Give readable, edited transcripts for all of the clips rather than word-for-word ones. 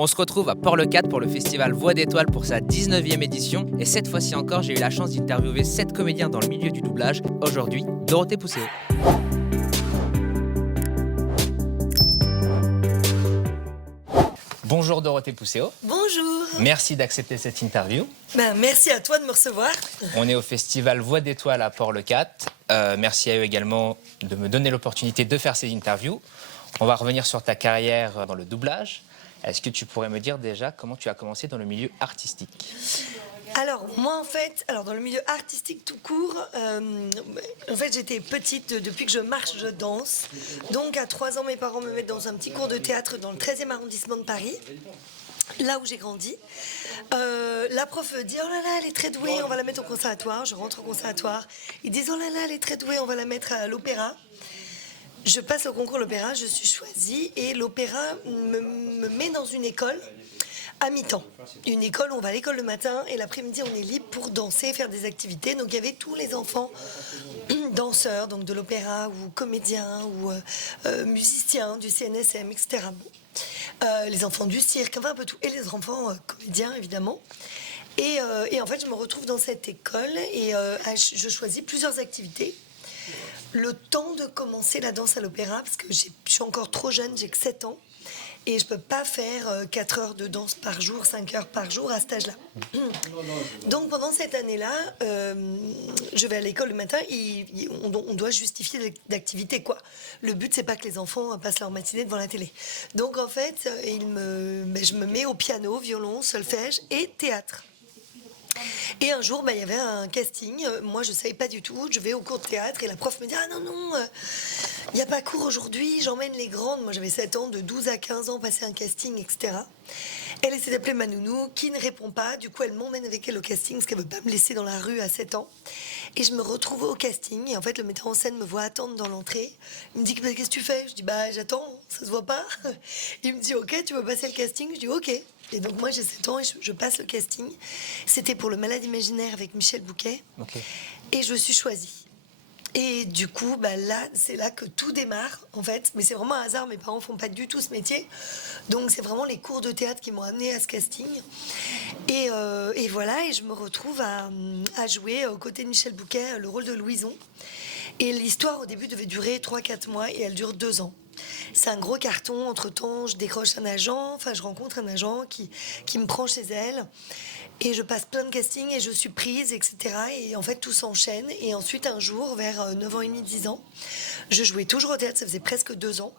On se retrouve à Port-le-4pour le festival Voix d'étoiles pour sa 19e édition. Et cette fois-ci encore, j'ai eu la chance d'interviewer 7 comédiens dans le milieu du doublage. Aujourd'hui, Dorothée Pousseau. Bonjour Dorothée Pousseau. Bonjour. Merci d'accepter cette interview. Merci à toi de me recevoir. On est au festival Voix d'étoiles à Port-le-4. Merci à eux également de me donner l'opportunité de faire ces interviews. On va revenir sur ta carrière dans le doublage. Est-ce que tu pourrais me dire déjà comment tu as commencé dans le milieu artistique ? Alors, moi, en fait, dans le milieu artistique tout court, j'étais petite, depuis que je marche, je danse. Donc, à 3 ans, mes parents me mettent dans un petit cours de théâtre dans le 13e arrondissement de Paris, là où j'ai grandi. La prof dit « Oh là là, elle est très douée, on va la mettre au conservatoire ». Je rentre au conservatoire. Ils disent « Oh là là, elle est très douée, on va la mettre à l'opéra ». Je passe au concours l'opéra, je suis choisie et l'opéra me met dans une école à mi-temps. Une école où on va à l'école le matin et l'après-midi on est libre pour danser, faire des activités. Donc il y avait tous les enfants danseurs, donc de l'opéra ou comédiens ou musiciens du CNSM, etc. Les enfants du cirque, enfin un peu tout. Et les enfants comédiens évidemment. Et en fait je me retrouve dans cette école et je choisis plusieurs activités. Le temps de commencer la danse à l'opéra, parce que je suis encore trop jeune, j'ai que 7 ans, et je ne peux pas faire 4 heures de danse par jour, 5 heures par jour à cet âge-là. Donc pendant cette année-là, je vais à l'école le matin, on doit justifier d'activité, quoi. Le but, c'est pas que les enfants passent leur matinée devant la télé. Donc en fait, je me mets au piano, violon, solfège et théâtre. Et un jour, il y avait un casting. Moi, je ne savais pas du tout. Je vais au cours de théâtre et la prof me dit « Ah non, il n'y a pas cours aujourd'hui, j'emmène les grandes. » Moi, j'avais 7 ans, de 12 à 15 ans, passer un casting, etc. Elle essaie d'appeler ma nounou, qui ne répond pas. Du coup, elle m'emmène avec elle au casting, parce qu'elle ne veut pas me laisser dans la rue à 7 ans. Et je me retrouve au casting. Et en fait, le metteur en scène me voit attendre dans l'entrée. Il me dit « Qu'est-ce que tu fais ?» Je dis « J'attends, ça se voit pas. » Il me dit « Ok, tu veux passer le casting ?» Je dis « Ok. » Et donc moi j'ai 7 ans et je passe le casting. C'était pour Le Malade imaginaire avec Michel Bouquet. Okay. Et je suis choisie. Et du coup, c'est là que tout démarre, en fait. Mais c'est vraiment un hasard, mes parents ne font pas du tout ce métier. Donc c'est vraiment les cours de théâtre qui m'ont amenée à ce casting. Et voilà, et je me retrouve à jouer aux côtés de Michel Bouquet le rôle de Louison. Et l'histoire, au début, devait durer 3-4 mois et elle dure 2 ans. C'est un gros carton. Entre-temps, je décroche un agent. Enfin, je rencontre un agent qui me prend chez elle. Et je passe plein de castings et je suis prise, etc. Et en fait, tout s'enchaîne. Et ensuite, un jour, vers 9 ans et demi, 10 ans, je jouais toujours au théâtre. Ça faisait presque 2 ans.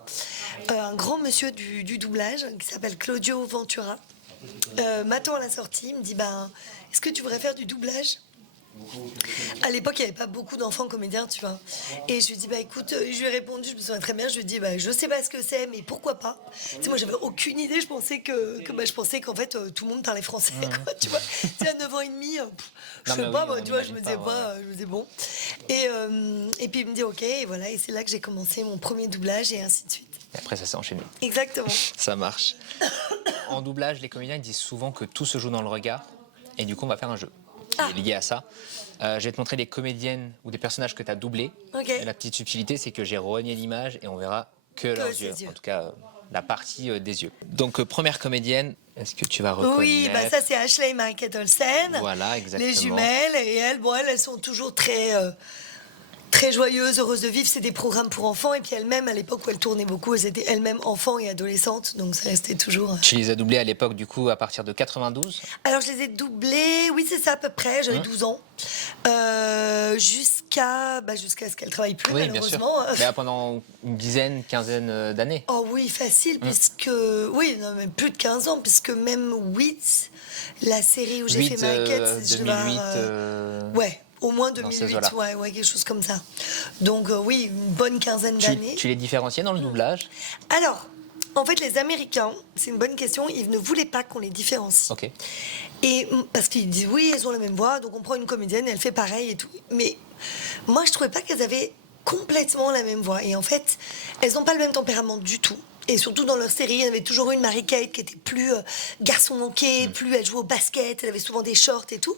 Un grand monsieur du doublage qui s'appelle Claudio Ventura m'attend à la sortie. Il me dit, est-ce que tu voudrais faire du doublage ? À l'époque, il n'y avait pas beaucoup d'enfants comédiens, tu vois. Et je lui dis, écoute, je lui ai répondu, je me souviens très bien, je lui ai dit, je sais pas ce que c'est, mais pourquoi pas. Tu sais, moi, j'avais aucune idée, je pensais qu'en fait, tout le monde parlait français, quoi, tu vois. Tu sais, à 9 ans et demi, je sais pas, tu vois, je me disais pas, je me disais bon. Et puis, il me dit, ok, et voilà, et c'est là que j'ai commencé mon premier doublage, et ainsi de suite. Et après, ça s'est enchaîné. Exactement. Ça marche. En doublage, les comédiens disent souvent que tout se joue dans le regard, et du coup, on va faire un jeu. Qui est lié à ça. Je vais te montrer des comédiennes ou des personnages que tu as doublés. Okay. Et la petite subtilité, c'est que j'ai renié l'image et on verra que leurs yeux. En tout cas, la partie des yeux. Donc, première comédienne, est-ce que tu vas reconnaître ? Oui, ça c'est Ashley et Marie-Kate Olsen. Voilà, exactement. Les jumelles. Et elles sont toujours très joyeuses, heureuses de vivre. C'est des programmes pour enfants. Et puis elles-mêmes, à l'époque où elles tournaient beaucoup, elles étaient elles-mêmes enfants et adolescentes. Donc ça restait toujours... Tu les as doublées à l'époque, du coup, à partir de 92 ? Alors, je les ai doublées, oui, c'est ça, à peu près. J'avais 12 ans. Jusqu'à ce qu'elles ne travaillent plus, oui, malheureusement. Bien sûr. Mais pendant une dizaine, quinzaine d'années. Oh oui, facile, puisque... Oui, non, mais plus de 15 ans, puisque même 8, la série où j'ai fait Maquette... 2008... Ouais. Au moins 2008, ouais, quelque chose comme ça. Donc oui, une bonne quinzaine d'années. Tu les différenciais dans le doublage ? Alors, en fait, les Américains, c'est une bonne question, ils ne voulaient pas qu'on les différencie. Okay. Et parce qu'ils disent, oui, elles ont la même voix, donc on prend une comédienne et elle fait pareil et tout. Mais moi, je ne trouvais pas qu'elles avaient complètement la même voix. Et en fait, elles n'ont pas le même tempérament du tout. Et surtout dans leur série, il y avait toujours une Marie-Kate qui était plus garçon manqué, plus elle jouait au basket, elle avait souvent des shorts et tout.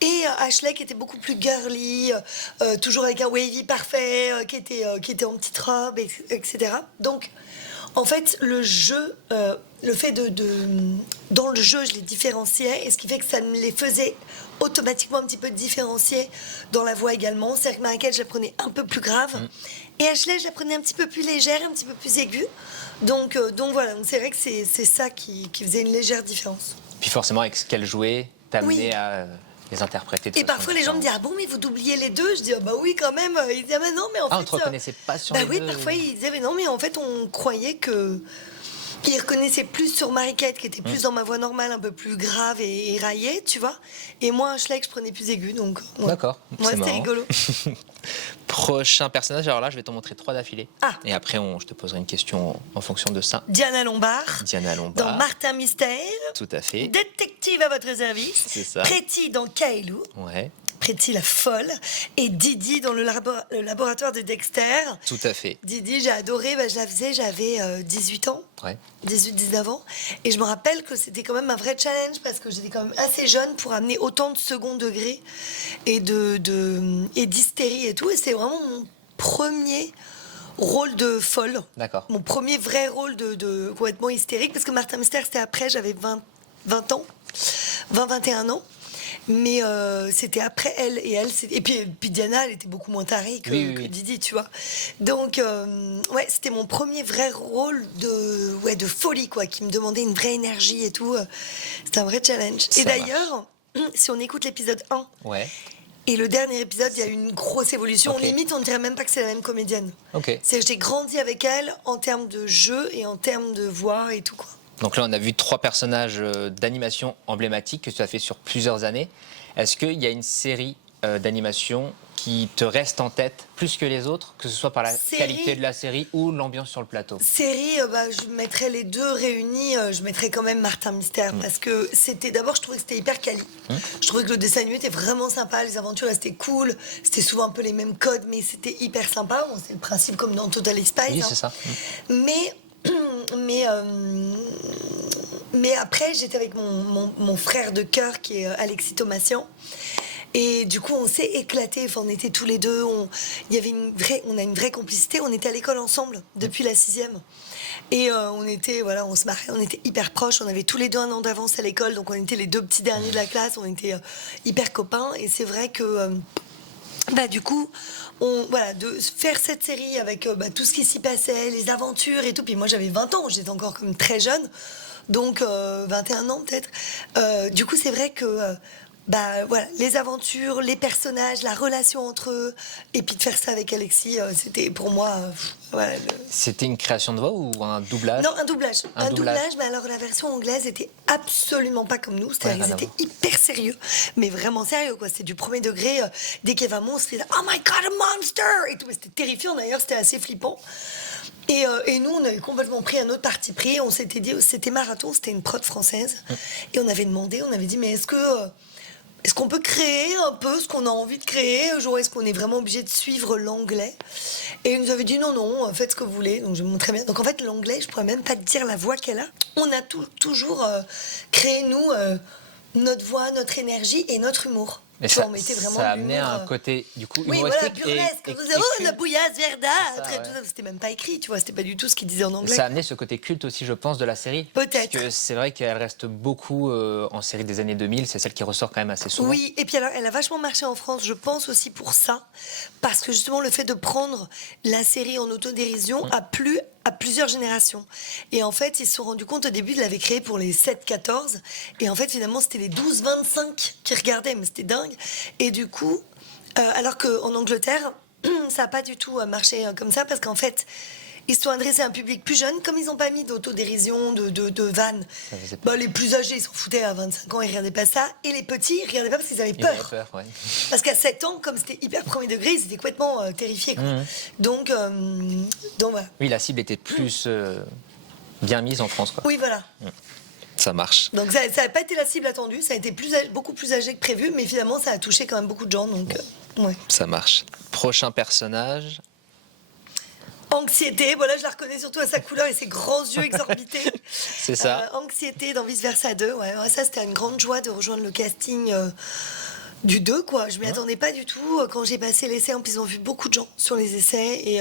Et Ashley qui était beaucoup plus girly, toujours avec un wavy parfait, qui était en petite robe, etc. Donc, en fait, le jeu le fait dans le jeu, je les différenciais, et ce qui fait que ça me les faisait automatiquement un petit peu différencier dans la voix également. C'est-à-dire que Marie-Kate, je la prenais un peu plus grave, et Ashley, je la prenais un petit peu plus légère, un petit peu plus aiguë. Donc voilà, donc c'est vrai que c'est ça qui faisait une légère différence. Puis forcément, avec ce qu'elle jouait, t'amener à les interpréter. Et parfois les gens me disent, ah bon, mais vous doubliez les deux? Je dis, ah bah oui, quand même. Ils disaient, ah bah non, mais en fait. On te reconnaissait pas sur les deux? Bah oui, parfois ils disaient, mais non, mais en fait, on croyait que. Ils reconnaissaient plus sur Marie-Kate, qui était plus dans ma voix normale, un peu plus grave et éraillée, tu vois. Et moi, Ashley, que je prenais plus aigu, donc. Ouais. D'accord. Moi, c'était rigolo. Prochain personnage, alors là, je vais t'en montrer 3 d'affilée. Ah. Et après, je te poserai une question en fonction de ça. Diana Lombard. Diana Lombard. Dans Martin Mystère. Tout à fait. Détective à votre service. C'est ça. Pretty dans Kailou. Ouais. Pretty la folle. Et Didi dans le laboratoire de Dexter. Tout à fait. Didi, j'ai adoré. Bah, je la faisais, j'avais 18 ans. Ouais. 18-19 ans. Et je me rappelle que c'était quand même un vrai challenge parce que j'étais quand même assez jeune pour amener autant de second degré et d'hystérie et tout. Et c'est vraiment mon premier rôle de folle. D'accord. Mon premier vrai rôle de complètement hystérique. Parce que Martin Mystère, c'était après, j'avais 20 ans. 20-21 ans. Mais c'était après elle. Et puis Diana, elle était beaucoup moins tarée que Didi, tu vois. Donc, ouais, c'était mon premier vrai rôle de folie, quoi, qui me demandait une vraie énergie et tout. C'était un vrai challenge. Ça et d'ailleurs, si on écoute l'épisode 1, et le dernier épisode, il y a eu une grosse évolution. Okay. Limite, on ne dirait même pas que c'est la même comédienne. Okay. C'est que j'ai grandi avec elle en termes de jeu et en termes de voix et tout, quoi. Donc là, on a vu 3 personnages d'animation emblématiques que tu as fait sur plusieurs années. Est-ce qu'il y a une série d'animation qui te reste en tête plus que les autres, que ce soit par la qualité de la série ou l'ambiance sur le plateau? Série, je mettrais les deux réunis. Je mettrais quand même Martin Mystère parce que c'était d'abord, je trouvais que c'était hyper quali. Je trouvais que le dessin animé était vraiment sympa, les aventures c'était cool. C'était souvent un peu les mêmes codes, mais c'était hyper sympa. Bon, c'est le principe comme dans Totally Spies. Oui, c'est ça. Mais après, j'étais avec mon frère de cœur qui est Alexis Thomasian. Et du coup, on s'est éclatés. Enfin, on était tous les deux. On a une vraie complicité. On était à l'école ensemble depuis la 6e. Et on se marrait. On était hyper proches. On avait tous les deux 1 an d'avance à l'école. Donc, on était les 2 petits derniers de la classe. On était hyper copains. Et c'est vrai que... du coup, de faire cette série avec tout ce qui s'y passait, les aventures et tout. Puis moi, j'avais 20 ans, j'étais encore comme très jeune, donc 21 ans peut-être. Du coup, c'est vrai que les aventures, les personnages, la relation entre eux, et puis de faire ça avec Alexis, c'était pour moi... C'était une création de voix ou un doublage? Non, un doublage. Un doublage, mais alors la version anglaise était absolument pas comme nous. C'est-à-dire qu'ils étaient hyper sérieux, mais vraiment sérieux, quoi. C'était du premier degré. Dès qu'il y avait un monstre, ils disaient « Oh my God, a monster !» et tout. C'était terrifiant, d'ailleurs, c'était assez flippant. Et nous, on avait complètement pris un autre parti pris. On s'était dit, c'était Marathon, c'était une prod française. Et on avait demandé, on avait dit « Mais est-ce qu'on peut créer un peu ce qu'on a envie de créer? Genre, est-ce qu'on est vraiment obligé de suivre l'anglais ?» Et il nous avait dit non, faites ce que vous voulez. Donc je me montrais bien. Donc en fait, l'anglais, je pourrais même pas te dire la voix qu'elle a. On a toujours créé, nous, notre voix, notre énergie et notre humour. Mais ça amenait un côté, du coup, humoristique burlesque. La bouillasse verdâtre. Tout ça, c'était même pas écrit, tu vois. C'était pas du tout ce qu'ils disaient en anglais. Ça amenait ce côté culte aussi, je pense, de la série. Peut-être. Parce que c'est vrai qu'elle reste beaucoup en série des années 2000. C'est celle qui ressort quand même assez souvent. Oui, et puis alors, elle a vachement marché en France, je pense aussi pour ça. Parce que justement, le fait de prendre la série en autodérision a plu à plusieurs générations. Et en fait, ils se sont rendus compte au début, ils l'avaient créé pour les 7-14. Et en fait, finalement, c'était les 12-25 qui regardaient. Mais c'était dingue. Et du coup, alors qu'en Angleterre, ça n'a pas du tout marché comme ça. Parce qu'en fait, ils se sont adressés à un public plus jeune. Comme ils n'ont pas mis d'autodérision, de vannes, les plus âgés, ils s'en foutaient à 25 ans, ils ne regardaient pas ça. Et les petits, ils ne regardaient pas parce qu'ils avaient peur. Parce qu'à 7 ans, comme c'était hyper premier degré, ils étaient complètement terrifiés, quoi. Donc voilà. Oui, la cible était plus bien mise en France, quoi. Oui, voilà. Ça marche. Donc ça n'a pas été la cible attendue, ça a été beaucoup plus âgé que prévu, mais finalement, ça a touché quand même beaucoup de gens. Donc, ouais. Ça marche. Prochain personnage... Anxiété, voilà, je la reconnais surtout à sa couleur et ses grands yeux exorbités. C'est ça. Anxiété dans Vice Versa 2, ouais, ça c'était une grande joie de rejoindre le casting du 2, quoi. Je m'y attendais pas du tout quand j'ai passé l'essai. En plus, ils ont vu beaucoup de gens sur les essais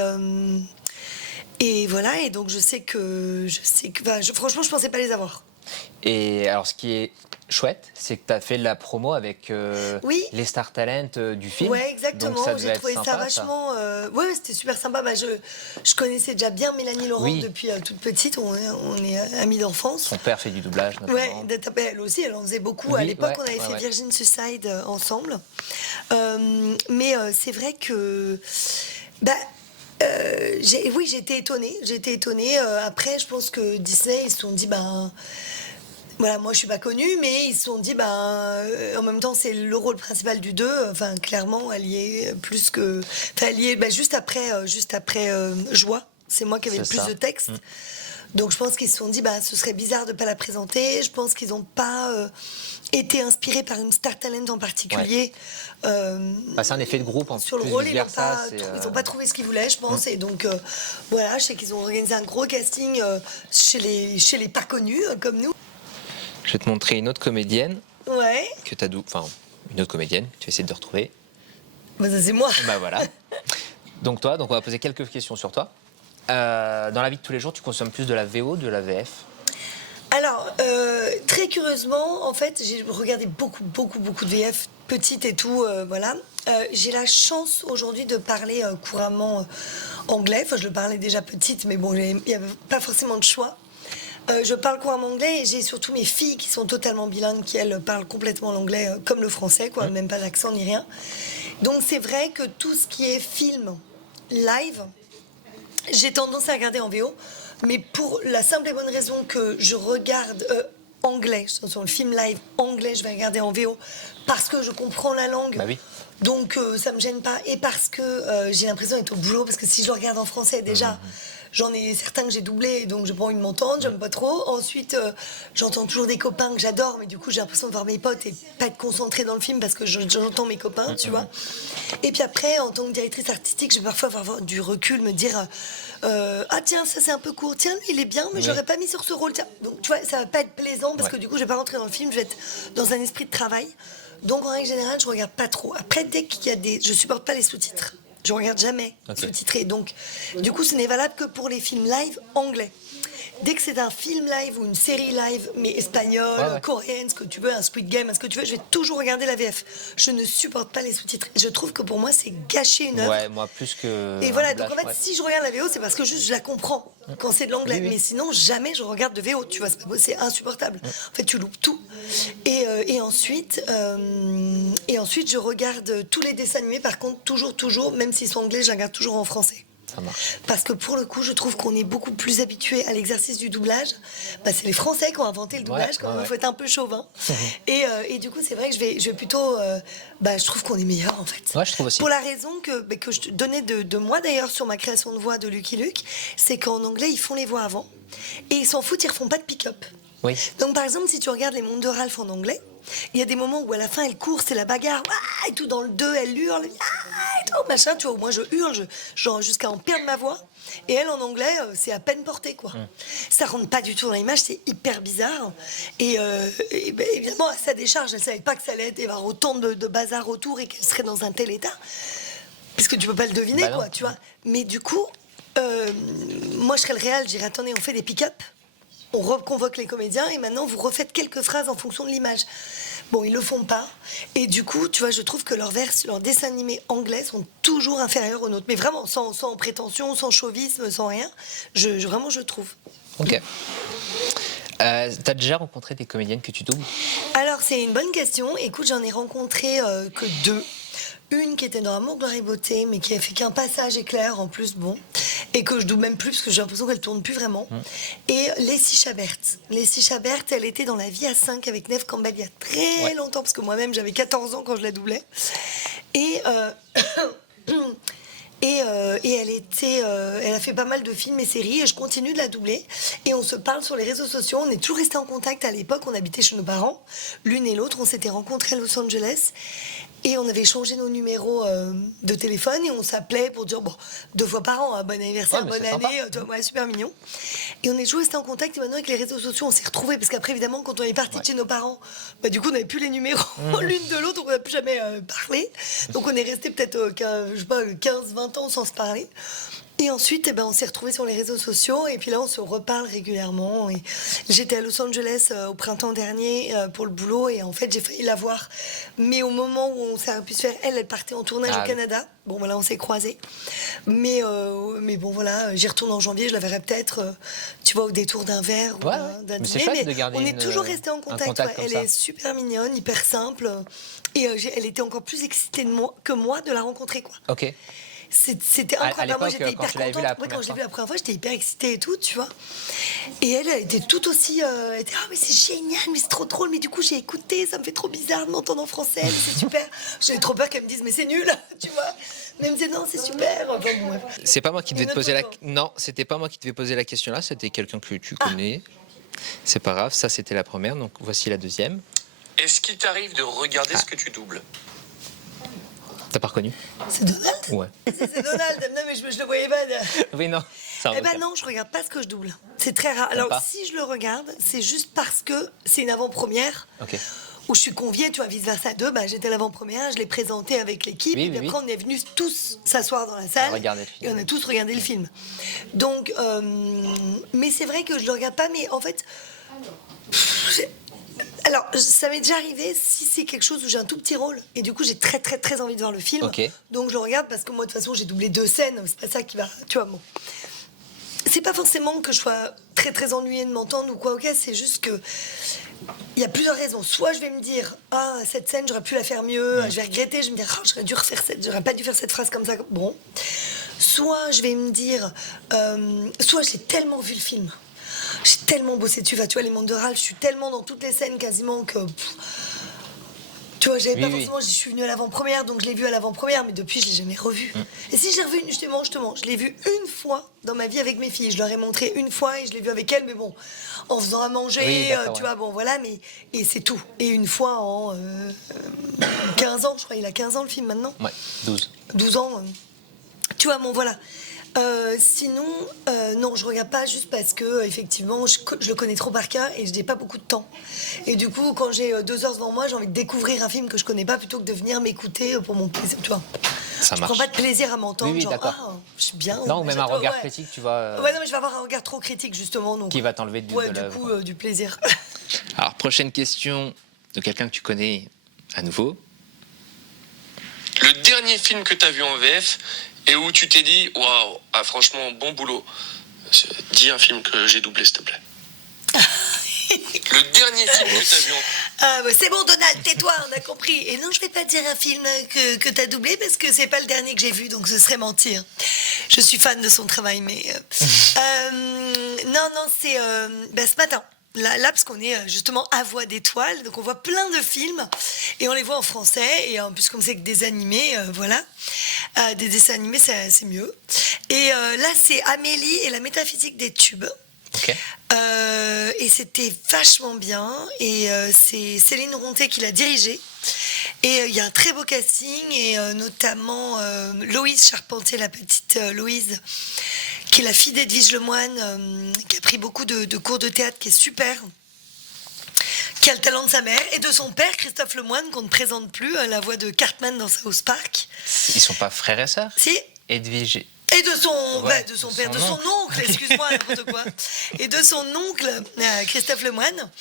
Et voilà, et donc je sais que franchement, je pensais pas les avoir. Et alors, ce qui est chouette, c'est que tu as fait de la promo avec Oui. les Star Talent du film. Ouais, exactement. Donc ça devait J'ai être trouvé sympa, ça vachement. Ouais, c'était super sympa. Je connaissais déjà bien Mélanie Laurent Oui. depuis toute petite. On est amis d'enfance. Son père fait du doublage, notamment. Ouais, elle aussi, elle en faisait beaucoup. Oui, À l'époque, ouais, on avait fait ouais. Virgin Suicide ensemble. Mais c'est vrai que. J'ai été étonnée. Après, je pense que Disney, ils se sont dit, voilà, moi je suis pas connue, mais ils se sont dit, en même temps, c'est le rôle principal du 2. Enfin, clairement, elle y est plus que. Enfin, elle y est juste après Joie. C'est moi qui avais le C'est plus ça. de textes. Donc je pense qu'ils se sont dit, ce serait bizarre de ne pas la présenter. Je pense qu'ils n'ont pas été inspirés par une star talent en particulier. C'est un effet de groupe en sur le plus, rôle, ils vice-versa, n'ont pas trouvé ce qu'ils voulaient, je pense. Et donc, voilà, je sais qu'ils ont organisé un gros casting chez les pas connus, comme nous. Je vais te montrer une autre comédienne Ouais. que tu as une autre comédienne, tu vas essayer de retrouver. Ça, c'est moi. Voilà. Donc on va poser quelques questions sur toi. Dans la vie de tous les jours, tu consommes plus de la VO ou de la VF? Alors, très curieusement, en fait, j'ai regardé beaucoup de VF, petite et tout, voilà. J'ai la chance aujourd'hui de parler couramment anglais. Enfin, je le parlais déjà petite, mais bon, il n'y avait pas forcément de choix. Je parle couramment anglais et j'ai surtout mes filles qui sont totalement bilingues, qui elles parlent complètement l'anglais comme le français, quoi, même pas d'accent ni rien. Donc c'est vrai que tout ce qui est film live, j'ai tendance à regarder en VO, mais pour la simple et bonne raison que je regarde anglais, sur le film live anglais, je vais regarder en VO parce que je comprends la langue. Bah oui. Donc ça me gêne pas, et parce que j'ai l'impression d'être au boulot, parce que si je le regarde en français déjà, j'en ai certains que j'ai doublés, donc j'ai pas envie de m'entendre, j'aime pas trop. Ensuite, j'entends toujours des copains que j'adore, mais du coup j'ai l'impression de voir mes potes et pas être concentrée dans le film parce que j'entends mes copains, tu vois. Et puis après, en tant que directrice artistique, je vais parfois avoir du recul, me dire ah tiens, ça c'est un peu court, tiens lui il est bien, mais j'aurais pas mis sur ce rôle, tiens. Donc tu vois, ça va pas être plaisant parce que du coup je vais pas rentrer dans le film, je vais être dans un esprit de travail. Donc en règle générale, je regarde pas trop. Après, dès qu'il y a je supporte pas les sous-titres. Je regarde jamais sous-titré. Donc, du coup, ce n'est valable que pour les films live anglais. Dès que c'est un film live ou une série live, mais espagnole, coréenne, ce que tu veux, un Squid Game, ce que tu veux, je vais toujours regarder la VF. Je ne supporte pas les sous-titres. Je trouve que pour moi, c'est gâcher une œuvre. Ouais, moi plus que. Et voilà, donc en fait, si je regarde la VO, c'est parce que juste je la comprends quand c'est de l'anglais. Mais sinon, jamais je regarde de VO. Tu vois, c'est insupportable. En fait, tu loupes tout. Et ensuite, je regarde tous les dessins animés. Par contre, toujours, même s'ils sont anglais, je les regarde toujours en français. Ça marche. Parce que pour le coup, je trouve qu'on est beaucoup plus habitué à l'exercice du doublage. C'est les Français qui ont inventé le doublage, quand même, il faut être un peu chauvin. Et du coup, c'est vrai que je vais plutôt. Je trouve qu'on est meilleur en fait. Ouais, je trouve aussi. Pour la raison que je te donnais de moi d'ailleurs sur ma création de voix de Lucky Luke, c'est qu'en anglais, ils font les voix avant. Et ils s'en foutent, ils refont pas de pick-up. Oui. Donc par exemple, si tu regardes Les Mondes de Ralph en anglais, il y a des moments où à la fin elle court, c'est la bagarre, et tout dans le 2, elle hurle, et tout, machin, tu vois, moi je hurle, genre jusqu'à en perdre ma voix. Et elle en anglais, c'est à peine porté, quoi. Ça rentre pas du tout dans l'image, c'est hyper bizarre. Et évidemment, à sa décharge, elle savait pas que ça allait y avoir autant de bazar autour et qu'elle serait dans un tel état. Parce que tu peux pas le deviner, quoi, tu vois. Mais du coup, moi je serais le réal, je dirais, attendez, on fait des pick-up. On reconvoque les comédiens et maintenant vous refaites quelques phrases en fonction de l'image. Bon, ils le font pas. Et du coup, tu vois, je trouve que leurs dessins animés anglais sont toujours inférieurs aux nôtres. Mais vraiment, sans prétention, sans chauvisme, sans rien. Vraiment, je trouve. Ok. T'as déjà rencontré des comédiennes que tu doubles? Alors, c'est une bonne question. Écoute, j'en ai rencontré que 2. Une qui était dans Amour, Gloire et Beauté, mais qui a fait qu'un passage éclair en plus, bon, et que je double même plus parce que j'ai l'impression qu'elle tourne plus vraiment. Et Leslie Chabert. Leslie Chabert, elle était dans La Vie à 5 avec Neve Campbell il y a très longtemps, parce que moi-même j'avais 14 ans quand je la doublais. Et elle a fait pas mal de films et séries et je continue de la doubler. Et on se parle sur les réseaux sociaux. On est toujours restés en contact à l'époque. On habitait chez nos parents, l'une et l'autre. On s'était rencontrés à Los Angeles. Et on avait changé nos numéros de téléphone et on s'appelait pour dire 2 fois par an, bon anniversaire, bonne année, super mignon. Et on est toujours restés en contact et maintenant avec les réseaux sociaux on s'est retrouvés parce qu'après évidemment quand on est parti de chez nos parents, du coup on n'avait plus les numéros l'une de l'autre, donc on n'a plus jamais parlé. Donc on est resté peut-être 15-20 ans sans se parler. Et ensuite, eh ben, on s'est retrouvés sur les réseaux sociaux et puis là, on se reparle régulièrement. Et j'étais à Los Angeles au printemps dernier pour le boulot et en fait, j'ai failli la voir. Mais au moment où ça aurait pu se faire, elle partait en tournage au Canada. Bon, voilà, on s'est croisés. Mais bon, voilà, j'y retourne en janvier, je la verrai peut-être, tu vois, au détour d'un verre ou d'un dîner. C'est de garder on est toujours resté en contact. Elle est super mignonne, hyper simple. Et elle était encore plus excitée que moi de la rencontrer, quoi. Ok. C'était incroyable. Moi, j'étais hyper contente. Quand je l'ai vue la première fois, j'étais hyper excitée et tout, tu vois. Et elle était tout aussi. Elle était mais c'est génial, mais c'est trop drôle. Mais du coup, j'ai écouté, ça me fait trop bizarre de m'entendre en français, mais c'est super. J'avais trop peur qu'elle me dise, mais c'est nul, tu vois. Mais elle me disait, non, c'est super. Enfin, bon, bref. C'est pas moi qui devais te poser Non, c'était pas moi qui devais poser la question là, c'était quelqu'un que tu connais. C'est pas grave, ça c'était la première, donc voici la deuxième. Est-ce qu'il t'arrive de regarder ce que tu doubles? T'as pas reconnu? C'est Donald? Ouais. C'est Donald, non mais je le voyais pas. Oui, non. Eh ben non, je regarde pas ce que je double. C'est très rare. Alors si je le regarde, c'est juste parce que c'est une avant-première. Ok. Où je suis conviée, tu vois, Vice Versa 2, j'étais à l'avant-première, je l'ai présenté avec l'équipe, et puis après on est venus tous s'asseoir dans la salle, et on a tous regardé le film. Donc, mais c'est vrai que je le regarde pas, mais en fait, alors ça m'est déjà arrivé si c'est quelque chose où j'ai un tout petit rôle, et du coup j'ai très très très envie de voir le film, donc je le regarde parce que moi de toute façon j'ai doublé 2 scènes, c'est pas ça qui va, tu vois, bon. C'est pas forcément que je sois très très ennuyée de m'entendre ou quoi, ok, c'est juste que il y a plusieurs raisons. Soit je vais me dire, cette scène, j'aurais pu la faire mieux, je vais regretter, je vais me dire, j'aurais pas dû faire cette phrase comme ça. Bon. Soit je vais me dire, soit j'ai tellement vu le film, j'ai tellement bossé dessus, tu vois, les mondes de Ralph, je suis tellement dans toutes les scènes quasiment que. Tu vois, j'avais pas forcément, je suis venue à l'avant-première, donc je l'ai vu à l'avant-première, mais depuis, je l'ai jamais revu. Et si je l'ai revu, justement, je l'ai vu une fois dans ma vie avec mes filles. Je leur ai montré une fois et je l'ai vu avec elles, mais bon, en faisant à manger, tu vois, bon, voilà, et c'est tout. Et une fois en 15 ans, je crois, il a 15 ans le film maintenant. Ouais, 12. 12 ans. Tu vois, bon, voilà. Sinon, non, je regarde pas juste parce que effectivement, je le connais trop par cœur et je n'ai pas beaucoup de temps. Et du coup, quand j'ai 2 heures devant moi, j'ai envie de découvrir un film que je connais pas plutôt que de venir m'écouter pour mon plaisir. Tu vois, ça marche. Je prends pas de plaisir à m'entendre. Oui, genre, d'accord. Je suis bien. Non, ou même un regard critique, tu vois. Ouais, non, mais je vais avoir un regard trop critique justement. Donc, qui va t'enlever de l'œuvre. Du coup, du plaisir. Alors, prochaine question de quelqu'un que tu connais à nouveau. Le dernier film que t'as vu en VF et où tu t'es dit, waouh, franchement, bon boulot. Dis un film que j'ai doublé, s'il te plaît. Le dernier film que t'as vu en... c'est bon, Donald, tais-toi, on a compris. Et non, je vais pas dire un film que t'as doublé parce que c'est pas le dernier que j'ai vu, donc ce serait mentir. Je suis fan de son travail, mais... non, c'est ce matin. Là, parce qu'on est justement à Voix d'étoiles, donc on voit plein de films et on les voit en français et en plus comme c'est que des animés, voilà, des dessins animés c'est mieux. Et là c'est Amélie et la métaphysique des tubes. Okay. Et c'était vachement bien et c'est Céline Ronté qui l'a dirigé. Et il y a un très beau casting et notamment Loïse Charpentier, la petite Loïse, qui est la fille d'Edwige Lemoine, qui a pris beaucoup de cours de théâtre, qui est super, qui a le talent de sa mère, et de son père, Christophe Lemoine, qu'on ne présente plus, la voix de Cartman dans South Park. Ils sont pas frères et sœurs? Si. Edwige. Et de son père, de son oncle, excuse-moi, n'importe quoi. Et de son oncle, Christophe Lemoine.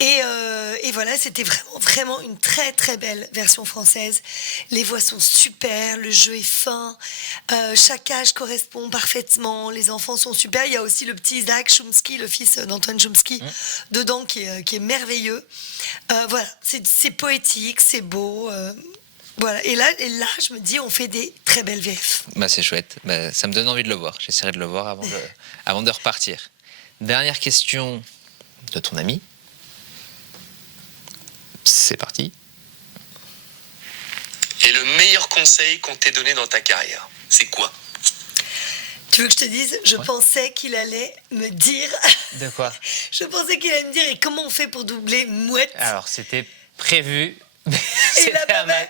Et voilà, c'était vraiment une très très belle version française. Les voix sont super, le jeu est fin, chaque âge correspond parfaitement, les enfants sont super. Il y a aussi le petit Isaac Chomsky, le fils d'Antoine Chomsky, dedans qui est merveilleux. Voilà, c'est poétique, c'est beau. Voilà, et là, je me dis, on fait des très belles VF. C'est chouette. Ça me donne envie de le voir. J'essaierai de le voir avant de repartir. Dernière question de ton ami. C'est parti. Et le meilleur conseil qu'on t'ait donné dans ta carrière, c'est quoi? Tu veux que je te dise? Je pensais qu'il allait me dire... De quoi? Je pensais qu'il allait me dire, et comment on fait pour doubler Mouette? Alors, c'était prévu...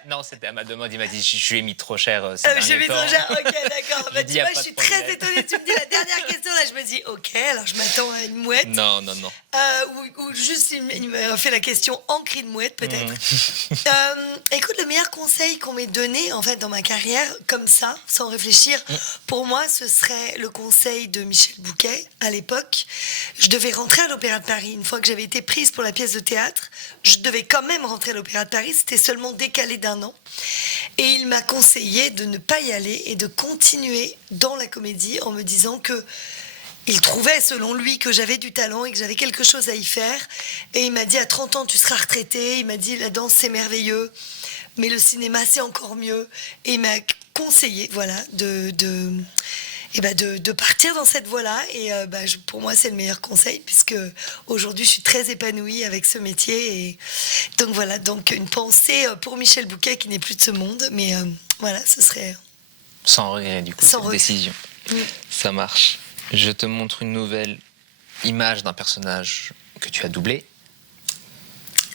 Non, c'était à ma demande. Il m'a dit, je lui ai mis trop cher ces j'ai derniers mis temps. trop cher, ok, d'accord. J'ai dit, y a tu vois, pas je suis de très problème. étonnée. Tu me dis la dernière question, là, je me dis, ok, alors je m'attends à une mouette. Non. Ou juste, il m'a fait la question en cri de mouette, peut-être. Écoute, le meilleur conseil qu'on m'ait donné, en fait, dans ma carrière, comme ça, sans réfléchir, pour moi, ce serait le conseil de Michel Bouquet, à l'époque. Je devais rentrer à l'Opéra de Paris. Une fois que j'avais été prise pour la pièce de théâtre, je devais quand même rentrer à l'Opéra de Paris. C'était seulement décalé d'1 an. Et il m'a conseillé de ne pas y aller et de continuer dans la comédie en me disant que il trouvait, selon lui, que j'avais du talent et que j'avais quelque chose à y faire. Et il m'a dit, à 30 ans, tu seras retraité. Il m'a dit, la danse, c'est merveilleux, mais le cinéma, c'est encore mieux. Et il m'a conseillé, voilà, de partir dans cette voie-là. Et pour moi, c'est le meilleur conseil, puisque aujourd'hui, je suis très épanouie avec ce métier. Et donc voilà, donc une pensée pour Michel Bouquet, qui n'est plus de ce monde. Mais voilà, ce serait... Sans regret, du coup, Sans cette regret. décision. Ça marche. Je te montre une nouvelle image d'un personnage que tu as doublé,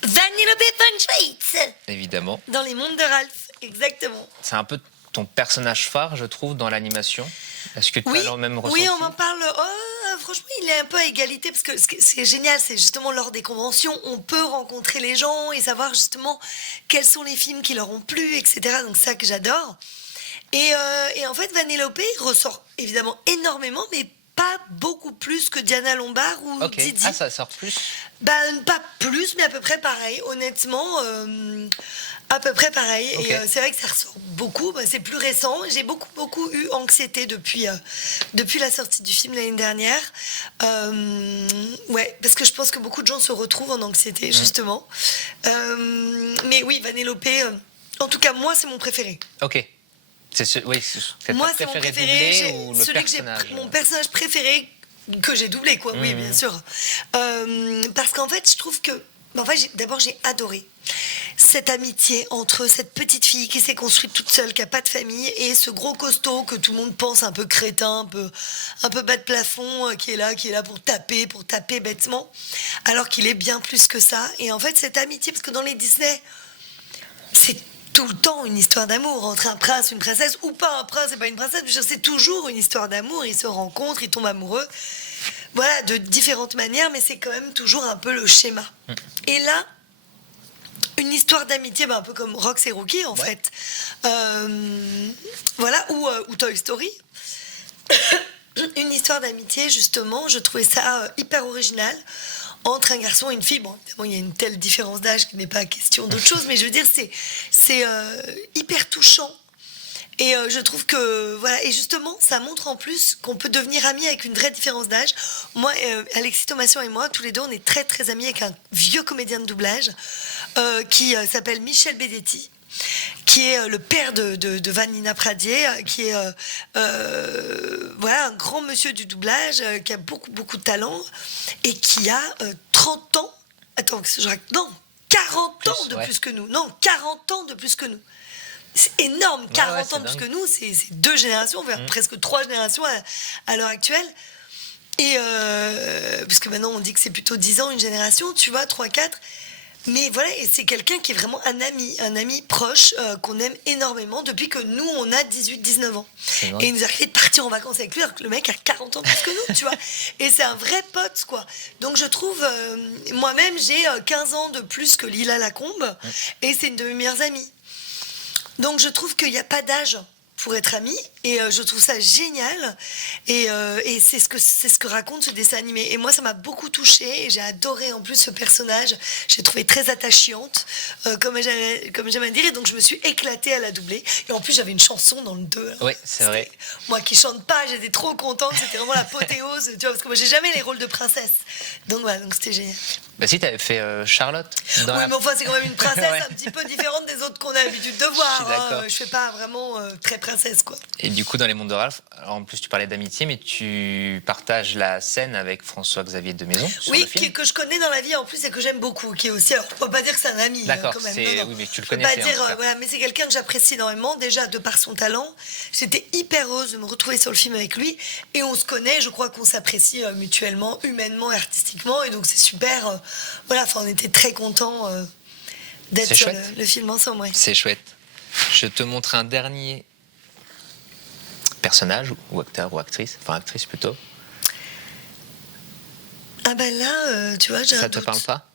Vanellope von Schweitz, évidemment. dans les mondes de Ralph, exactement. C'est un peu ton personnage phare, je trouve, dans l'animation. Est-ce que tu as le même ressenti? Oui, on m'en parle. Franchement, il est un peu à égalité, parce que ce qui est génial, c'est justement lors des conventions, on peut rencontrer les gens et savoir justement quels sont les films qui leur ont plu, etc. Donc ça que j'adore. Et en fait, Vanellope ressort évidemment énormément, mais pas beaucoup plus que Diana Lombard ou Ok. Didi. Ah, ça sort plus? Pas plus, mais à peu près pareil. Honnêtement, à peu près pareil. Ok. Et c'est vrai que ça ressort beaucoup. C'est plus récent. J'ai beaucoup eu anxiété depuis la sortie du film l'année dernière. Ouais, parce que je pense que beaucoup de gens se retrouvent en anxiété, justement. Mais oui, Vanellope, en tout cas, moi, c'est mon préféré. Ok. C'est Moi, ta c'est mon préférée préféré. doublée ou le Celui personnage? que j'ai, mon personnage préféré que j'ai doublé, quoi. Oui, bien sûr. Parce qu'en fait, je trouve que, d'abord, j'ai adoré cette amitié entre cette petite fille qui s'est construite toute seule, qui n'a pas de famille, et ce gros costaud que tout le monde pense un peu crétin, un peu bas de plafond, qui est là pour taper bêtement, alors qu'il est bien plus que ça. Et en fait, cette amitié, parce que dans les Disney, c'est tout le temps une histoire d'amour entre un prince, une princesse, ou pas un prince et pas une princesse. C'est toujours une histoire d'amour. Ils se rencontrent, ils tombent amoureux. Voilà, de différentes manières, mais c'est quand même toujours un peu le schéma. Et là, une histoire d'amitié, un peu comme Rox et Rookie, en fait. Voilà, ou Toy Story. Une histoire d'amitié, justement, je trouvais ça hyper original. Entre un garçon et une fille. Bon, évidemment, il y a une telle différence d'âge qu'il n'est pas question d'autre chose, mais je veux dire, c'est hyper touchant. Et je trouve que, voilà, et justement, ça montre en plus qu'on peut devenir amis avec une vraie différence d'âge. Moi, Alexis Thomasian et moi, tous les deux, on est très, très amis avec un vieux comédien de doublage qui s'appelle Michel Bedetti, qui est le père de Vanina Pradier, qui est voilà, un grand monsieur du doublage, qui a beaucoup de talent, et qui a 30 ans, attends, non, 40 ans de plus que nous. Non, 40 ans de plus que nous. C'est énorme, 40 ans de plus que nous, c'est 2 générations, presque 3 générations à l'heure actuelle. Et puisque maintenant on dit que c'est plutôt 10 ans une génération, tu vois, 3, 4. Mais voilà, et c'est quelqu'un qui est vraiment un ami proche, qu'on aime énormément depuis que nous, on a 18-19 ans. Et il nous arrive de partir en vacances avec lui, alors que le mec a 40 ans plus que nous, tu vois. Et c'est un vrai pote, quoi. Donc je trouve, moi-même, j'ai 15 ans de plus que Lila Lacombe, et c'est une de mes meilleures amies. Donc je trouve qu'il n'y a pas d'âge pour être amis, et je trouve ça génial, et c'est ce que raconte ce dessin animé. Et moi, ça m'a beaucoup touchée, et j'ai adoré en plus ce personnage. J'ai trouvé très attachante, comme j'aime à dire, et donc je me suis éclatée à la doubler. Et en plus, j'avais une chanson dans le 2. Oui, c'est vrai. Moi qui chante pas, j'étais trop contente, c'était vraiment l'apothéose, tu vois, parce que moi j'ai jamais les rôles de princesse. Donc voilà, donc c'était génial. Bah si, t'avais fait Charlotte. Oui, mais enfin, c'est quand même une princesse un petit peu différente des autres qu'on a l'habitude de voir. Je suis d'accord. Je fais pas vraiment très princesse, quoi. Et du coup, dans les mondes de Ralph, alors en plus tu parlais d'amitié, mais tu partages la scène avec François-Xavier de Maison sur le film. Que je connais dans la vie en plus et que j'aime beaucoup, qui est aussi, alors je peux pas dire que c'est un ami, D'accord, quand même. oui, mais tu le connais. Je peux pas dire, voilà, mais c'est quelqu'un que j'apprécie énormément, déjà de par son talent. J'étais hyper heureuse de me retrouver sur le film avec lui, et on se connaît, je crois qu'on s'apprécie mutuellement, humainement et artistiquement, et donc c'est super. Voilà, enfin, on était très contents d'être C'est sur chouette. le film ensemble. Ouais. C'est chouette. Je te montre un dernier personnage, ou acteur, ou actrice, enfin actrice plutôt. Ah bah là, tu vois, j'ai un Ça doute. te parle pas?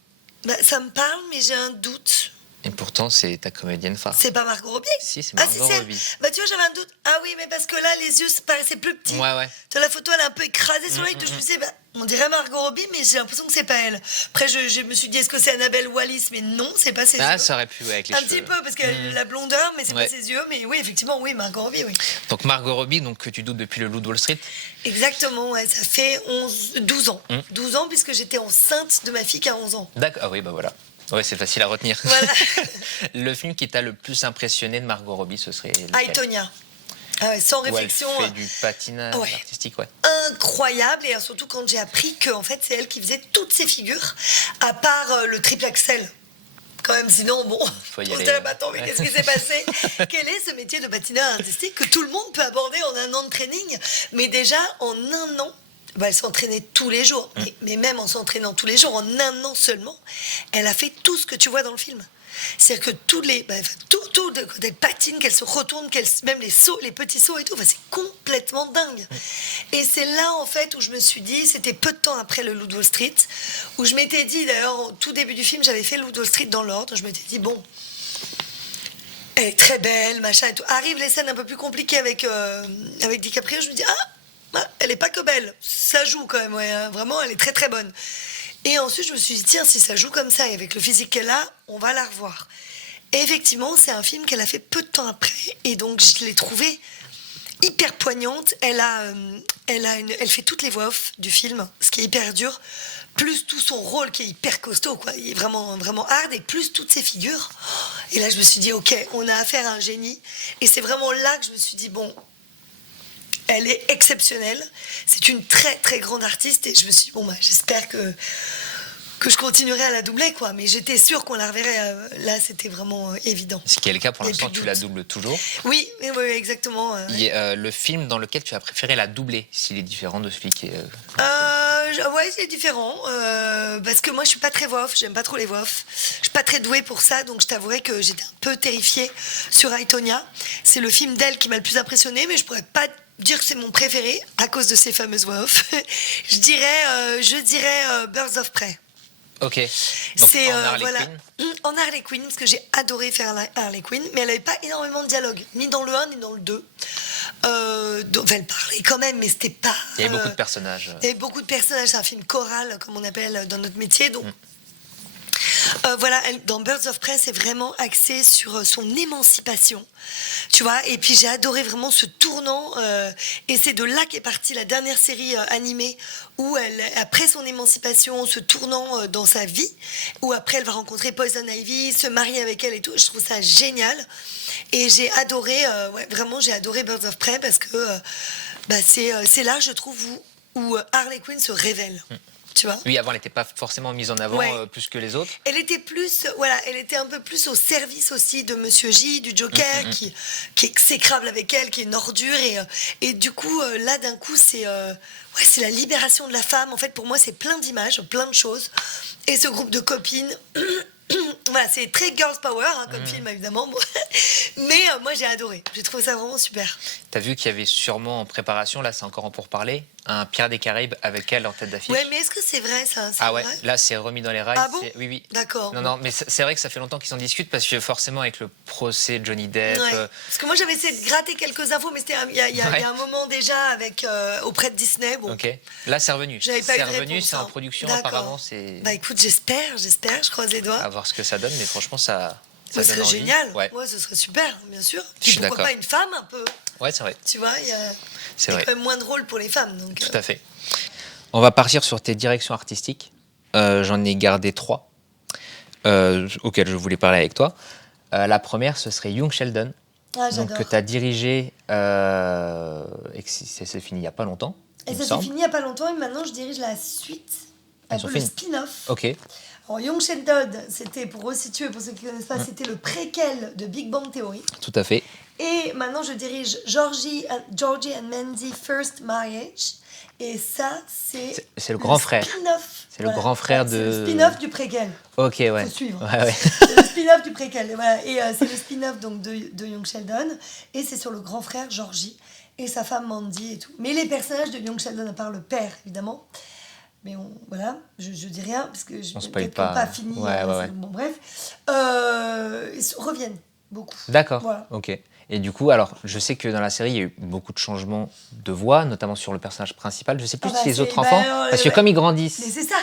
Bah, ça me parle, mais j'ai un doute. Et pourtant, c'est ta comédienne phare. C'est pas Margot Robbie? Si, c'est Ah, Margot c'est. Robbie. Bah, tu vois, j'avais un doute. Ah oui, mais parce que là, les yeux paraissaient plus petits. Ouais. Tu vois, la photo, elle est un peu écrasée sur l'œil. Je me disais, bah, on dirait Margot Robbie, mais j'ai l'impression que c'est pas elle. Après, je me suis dit, est-ce que c'est Annabelle Wallis? Mais non, c'est pas ses Ah, yeux. ça aurait pu, ouais, avec les Un cheveux. petit peu, parce qu'elle a la blondeur, mais c'est Ouais. pas ses yeux. Mais oui, effectivement, oui, Margot Robbie, oui. Donc Margot Robbie, donc, que tu doutes depuis le Loup de Wall Street. Exactement, ouais, ça fait 12 ans. 12 ans, puisque j'étais enceinte de ma fille qui a 11 ans. D'accord, ah oui, bah voilà. Ouais, c'est facile à retenir. Voilà. Le film qui t'a le plus impressionné de Margot Robbie, ce serait lequel? Aitonia. Ah ouais, sans Où elle réflexion. fait du patinage Ouais. artistique, ouais. Incroyable, et surtout quand j'ai appris que en fait c'est elle qui faisait toutes ses figures, à part le triple axel. Quand même, sinon, bon, Faut y on se aller. dirait, bah, attends, mais Ouais. qu'est-ce qui s'est passé? Quel est ce métier de patineur artistique que tout le monde peut aborder en un an de training? Mais déjà, en un an, bah, elle s'entraînait tous les jours. Mais même en s'entraînant tous les jours, en un an seulement, elle a fait tout ce que tu vois dans le film. C'est-à-dire que tous les, tout, quand elle patine, qu'elle se retourne, même les sauts, les petits sauts et tout, c'est complètement dingue. Et c'est là, en fait, où je me suis dit, c'était peu de temps après le Loup de Wall Street, où je m'étais dit, d'ailleurs, au tout début du film, j'avais fait le Loup de Wall Street dans l'ordre, je m'étais dit, bon, elle est très belle, machin et tout. Arrivent les scènes un peu plus compliquées avec DiCaprio, je me dis, elle est pas que belle, ça joue quand même, ouais, hein, vraiment, elle est très très bonne. Et ensuite, je me suis dit, tiens, si ça joue comme ça, et avec le physique qu'elle a, on va la revoir. Et effectivement, c'est un film qu'elle a fait peu de temps après, et donc je l'ai trouvée hyper poignante. Elle fait toutes les voix off du film, ce qui est hyper dur, plus tout son rôle qui est hyper costaud, quoi. Il est vraiment, vraiment hard, et plus toutes ses figures. Et là, je me suis dit, ok, on a affaire à un génie. Et c'est vraiment là que je me suis dit, bon, elle est exceptionnelle. C'est une très très grande artiste, et je me suis dit, bon, bah, j'espère que je continuerai à la doubler, quoi. Mais j'étais sûre qu'on la reverrait. Là, c'était vraiment évident. Ce qui est le cas pour Il y a l'instant, plus de tu la doute. doubles toujours. Oui, exactement. Il y a, le film dans lequel tu as préféré la doubler, s'il est différent de celui qui est. Ouais, c'est différent. Parce que moi, je suis pas très voix off. J'aime pas trop les voix off. Je suis pas très douée pour ça, donc je t'avouerai que j'étais un peu terrifiée sur Aitonia. C'est le film d'elle qui m'a le plus impressionnée, mais je pourrais pas dire que c'est mon préféré à cause de ces fameuses voix off. je dirais Birds of Prey. Ok. Donc, C'est en Harley voilà, Quinn. en Harley Quinn, parce que j'ai adoré faire Harley Quinn, mais elle n'avait pas énormément de dialogue, ni dans le 1 ni dans le 2. Donc elle parlait quand même, mais c'était pas. Il y avait beaucoup de personnages. Il y avait beaucoup de personnages. C'est un film choral, comme on appelle dans notre métier. Donc voilà, dans Birds of Prey, c'est vraiment axé sur son émancipation, tu vois. Et puis j'ai adoré vraiment ce tournant, et c'est de là qu'est partie la dernière série animée, où elle, après son émancipation, ce tournant dans sa vie, où après elle va rencontrer Poison Ivy, se marier avec elle et tout. Je trouve ça génial, et j'ai adoré, vraiment j'ai adoré Birds of Prey, parce que c'est là, je trouve, où Harley Quinn se révèle. Tu vois. Oui, avant, elle n'était pas forcément mise en avant plus que les autres. Elle était elle était un peu plus au service aussi de Monsieur J, du Joker, qui s'écrable avec elle, qui est une ordure, et du coup, là, d'un coup, c'est la libération de la femme. En fait, pour moi, c'est plein d'images, plein de choses. Et ce groupe de copines, voilà, c'est très girls power, hein, comme film, évidemment. Bon. Mais moi, j'ai adoré. J'ai trouvé ça vraiment super. T'as vu qu'il y avait sûrement en préparation, là, c'est encore en pourparler, un Pierre des Caraïbes avec elle en tête d'affiche. Ouais, mais est-ce que c'est vrai, ça? Ah ouais, vrai là, c'est remis dans les rails. Ah bon? Oui. D'accord. Non, mais c'est vrai que ça fait longtemps qu'ils en discutent, parce que forcément, avec le procès de Johnny Depp. Ouais. Parce que moi, j'avais essayé de gratter quelques infos, mais c'était il y a un moment déjà avec auprès de Disney. Bon. Ok. Là, c'est revenu. J'avais pas eu C'est de revenu, réponse, c'est en hein. production, D'accord. apparemment. C'est Bah écoute, j'espère, je croise les doigts. à voir ce que ça donne, mais franchement, ça Ce serait donne envie. génial. Ouais, Ce serait super, bien sûr. Je Puis suis pourquoi d'accord. pas une femme un peu? ouais, c'est vrai. Tu vois, il y C'est a vrai. quand même moins de rôle pour les femmes. Donc, Tout à fait. On va partir sur tes directions artistiques. J'en ai gardé 3 auxquelles je voulais parler avec toi. La première, ce serait Young Sheldon, Ah, donc, j'adore. que tu as dirigé et que ça s'est fini il n'y a pas longtemps. Et il ça me s'est semble. fini il n'y a pas longtemps, et maintenant je dirige la suite, un Ils ont peu fait le une- spin-off. Ok, Alors, Young Sheldon, c'était, pour resituer, pour ceux qui ne connaissent pas, c'était le préquel de Big Bang Theory. tout à fait. Et maintenant, je dirige Georgie and Mandy First Marriage. Et ça, c'est le grand frère. Spin-off. C'est le grand frère de... C'est le spin-off du préquel. Ok, ouais. Faut suivre. Ouais. C'est le spin-off du préquel. Et, voilà. Et c'est le spin-off donc, de Young Sheldon. Et c'est sur le grand frère Georgie et sa femme Mandy et tout. Mais les personnages de Young Sheldon, à part le père, évidemment. Mais voilà, je dis rien, parce que je spoil pas fini. Ouais. Bon, bref. Ils reviennent beaucoup. D'accord, voilà. Ok. Et du coup, alors, je sais que dans la série, il y a eu beaucoup de changements de voix, notamment sur le personnage principal. Je sais plus si les autres enfants, parce que comme ils grandissent... Mais c'est ça.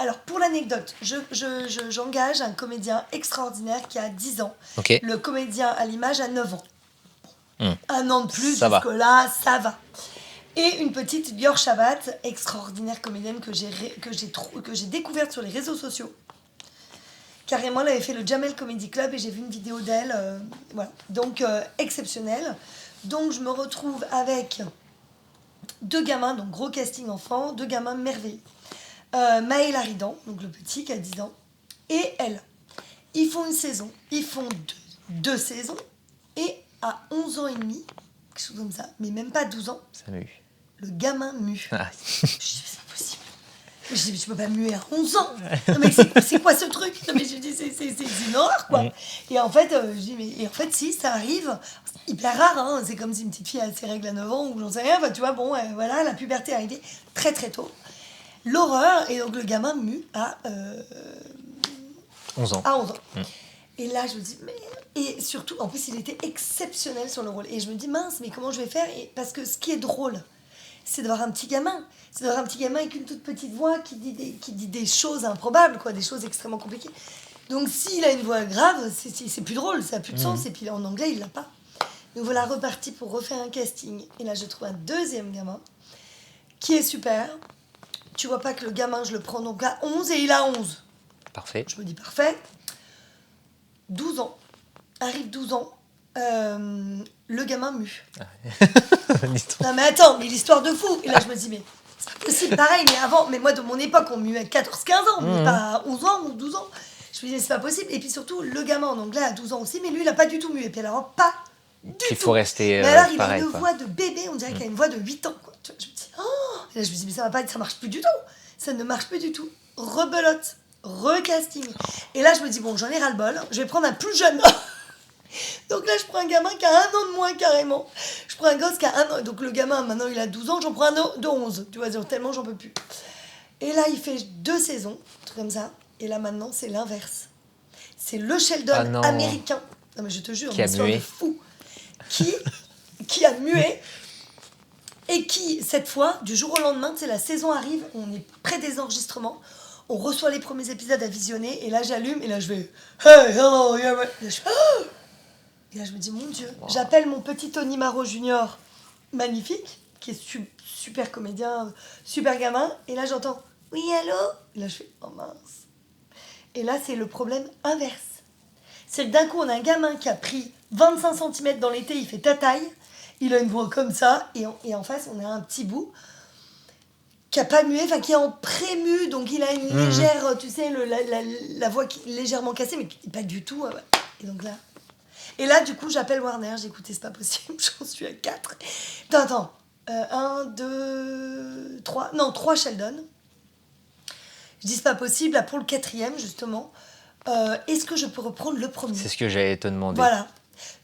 Alors, pour l'anecdote, j'engage un comédien extraordinaire qui a 10 ans. Okay. Le comédien à l'image a 9 ans. 1 an de plus, jusque-là, ça va. Et une petite Lior Shabbat, extraordinaire comédienne que j'ai découverte sur les réseaux sociaux. Carrément, elle avait fait le Jamel Comedy Club et j'ai vu une vidéo d'elle. Voilà. Donc, exceptionnelle. Donc, je me retrouve avec 2 gamins, donc gros casting enfant, 2 gamins merveilleux. Maël Aridan, donc le petit qui a 10 ans, et elle. Ils font une saison, ils font 2 saisons, et à 11 ans et demi, quelque chose comme ça, mais même pas 12 ans, ça mue. Le gamin mue. Ah. Je dis, c'est pas possible. Je dis, mais tu peux pas muer à 11 ans. Non, mais c'est quoi ce truc? Non, mais je dis, c'est une horreur, quoi. Et en fait, je dis, mais en fait, si, ça arrive. C'est hyper rare, hein. C'est comme si une petite fille a ses règles à 9 ans, ou j'en sais rien. Enfin, tu vois, bon, voilà, la puberté est arrivée très, très tôt. L'horreur, et donc le gamin mue à 11 ans. À 11 ans. Et là, je me dis, mais... Et surtout, en plus, il était exceptionnel sur le rôle. Et je me dis, mince, mais comment je vais faire? Parce que ce qui est drôle, c'est d'avoir un petit gamin. C'est d'avoir un petit gamin avec une toute petite voix qui dit des choses improbables, quoi, des choses extrêmement compliquées. Donc, s'il a une voix grave, c'est plus drôle, ça n'a plus de sens. Et puis, en anglais, il l'a pas. Donc, voilà, reparti pour refaire un casting. Et là, je trouve un deuxième gamin qui est super. Tu vois pas que le gamin, je le prends donc à 11 et il a 11. Parfait. Je me dis, parfait. 12 ans. Arrive 12 ans. Le gamin mue. Non mais attends, mais l'histoire de fou. Et là je me dis, mais c'est pas possible, pareil, mais avant, mais moi de mon époque on muait à 14-15 ans, mais pas à 11 ans ou 12 ans. Je me disais, c'est pas possible. Et puis surtout, le gamin en anglais a 12 ans aussi, mais lui il a pas du tout mué. Et puis alors, pas du tout. Il faut rester mais alors il pareil, a une voix de bébé, on dirait qu'il a une voix de 8 ans. Quoi. Je me dis, oh. Et là je me dis, mais ça va pas, ça marche plus du tout. Ça ne marche plus du tout. Rebelote, recasting. Et là je me dis, bon, j'en ai ras-le-bol, je vais prendre un plus jeune. Donc là, je prends un gamin qui a 1 an de moins carrément. Je prends un gosse qui a 1 an. Donc le gamin, maintenant, il a 12 ans. J'en prends un de 11. Tu vois, tellement j'en peux plus. Et là, il fait 2 saisons, un truc comme ça. Et là, maintenant, c'est l'inverse. C'est le Sheldon américain. Non, mais je te jure, une histoire de fou. Qui a mué. Et qui, cette fois, du jour au lendemain, tu sais, la saison arrive. On est près des enregistrements. On reçoit les premiers épisodes à visionner. Et là, j'allume. Et là, je vais... Hey, hello, yeah, ouais. Et là, je fais... Oh. Et là, je me dis, mon Dieu, j'appelle mon petit Tony Marot Junior, magnifique, qui est super comédien, super gamin. Et là, j'entends, oui, allô? Et là, je fais, oh mince. Et là, c'est le problème inverse. C'est que d'un coup, on a un gamin qui a pris 25 cm dans l'été, il fait ta taille, il a une voix comme ça, et en face, on a un petit bout qui a pas mué, enfin qui est en pré-mu, donc il a une légère, tu sais, la voix légèrement cassée, mais pas du tout. Et donc là... Et là, du coup, j'appelle Warner. J'ai écouté, c'est pas possible, j'en suis à 4. Attends. 1, 2, 3. Non, 3 Sheldon. Je dis, c'est pas possible. Là, pour le 4e, justement, est-ce que je peux reprendre le premier? C'est ce que j'allais te demander. Voilà.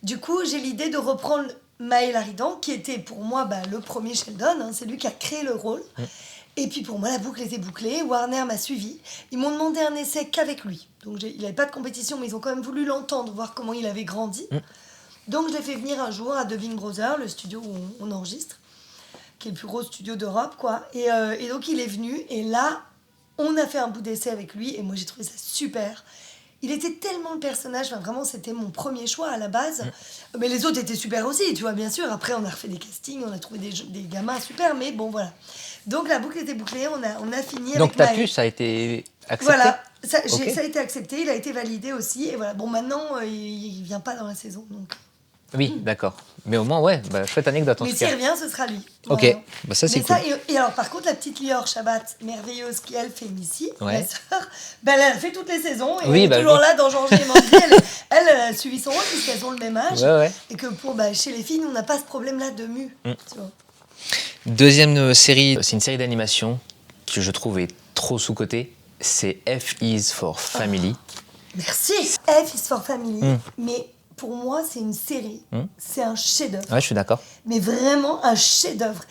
Du coup, j'ai l'idée de reprendre Maël Aridan, qui était pour moi le premier Sheldon. Hein, c'est lui qui a créé le rôle. Et puis pour moi, la boucle était bouclée. Warner m'a suivi. Ils m'ont demandé un essai qu'avec lui. Donc il n'avait pas de compétition, mais ils ont quand même voulu l'entendre, voir comment il avait grandi. Donc je l'ai fait venir un jour à Dubbing Brothers, le studio où on enregistre, qui est le plus gros studio d'Europe, quoi. Et donc il est venu, et là, on a fait un bout d'essai avec lui, et moi j'ai trouvé ça super. Il était tellement le personnage, enfin, vraiment c'était mon premier choix à la base. Mais les autres étaient super aussi, tu vois, bien sûr. Après on a refait des castings, on a trouvé des gamins super, mais bon voilà. Donc la boucle était bouclée, on a fini. Donc avec ta puce a été acceptée. Voilà, ça a été accepté, il a été validé aussi. Et voilà, bon maintenant il vient pas dans la saison. Donc... Oui, d'accord. Mais au moins, ouais, chouette anecdote en tout cas. Mais s'il revient, ce sera lui. Ok, Voilà. Ça c'est cool. Et alors par contre, la petite Lior Shabbat, merveilleuse, qui elle fait Missy, Ouais. ma sœur, elle a fait toutes les saisons. Et Oui, elle est toujours là dans Jean-G et Mandy. Elle a suivi son rôle puisqu'elles ont le même âge. Ouais. Et que chez les filles, on n'a pas ce problème-là de mue. Tu vois. Deuxième série, c'est une série d'animation que je trouve est trop sous-cotée. C'est F is for Family. Merci. F is for Family. Mais pour moi, c'est une série. C'est un chef-d'œuvre. Ouais, je suis d'accord. Mais vraiment un chef-d'œuvre.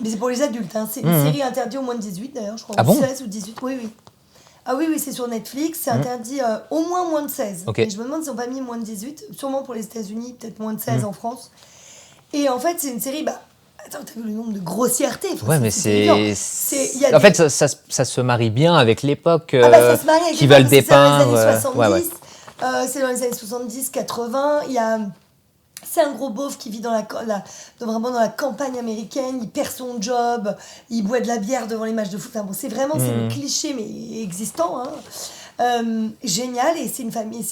Mais c'est pour les adultes. Hein. C'est une série interdite au moins de 18 d'ailleurs, je crois. Ah bon 16 ou 18. Oui. Ah oui, c'est sur Netflix. C'est interdit au moins de 16. Okay. Et je me demande s'ils n'ont pas mis moins de 18. Sûrement pour les États-Unis, peut-être moins de 16 en France. Et en fait, c'est une série. Attends, t'as vu le nombre de grossièretés. Ouais, mais c'est... En fait, ça se marie bien avec l'époque ça se marie avec qui va le dépeindre. C'est dans les années 70, 80. C'est un gros beauf qui vit vraiment dans la campagne américaine. Il perd son job, il boit de la bière devant les matchs de foot. Enfin, c'est le cliché, mais existant. Hein. Génial, et c'est une famille,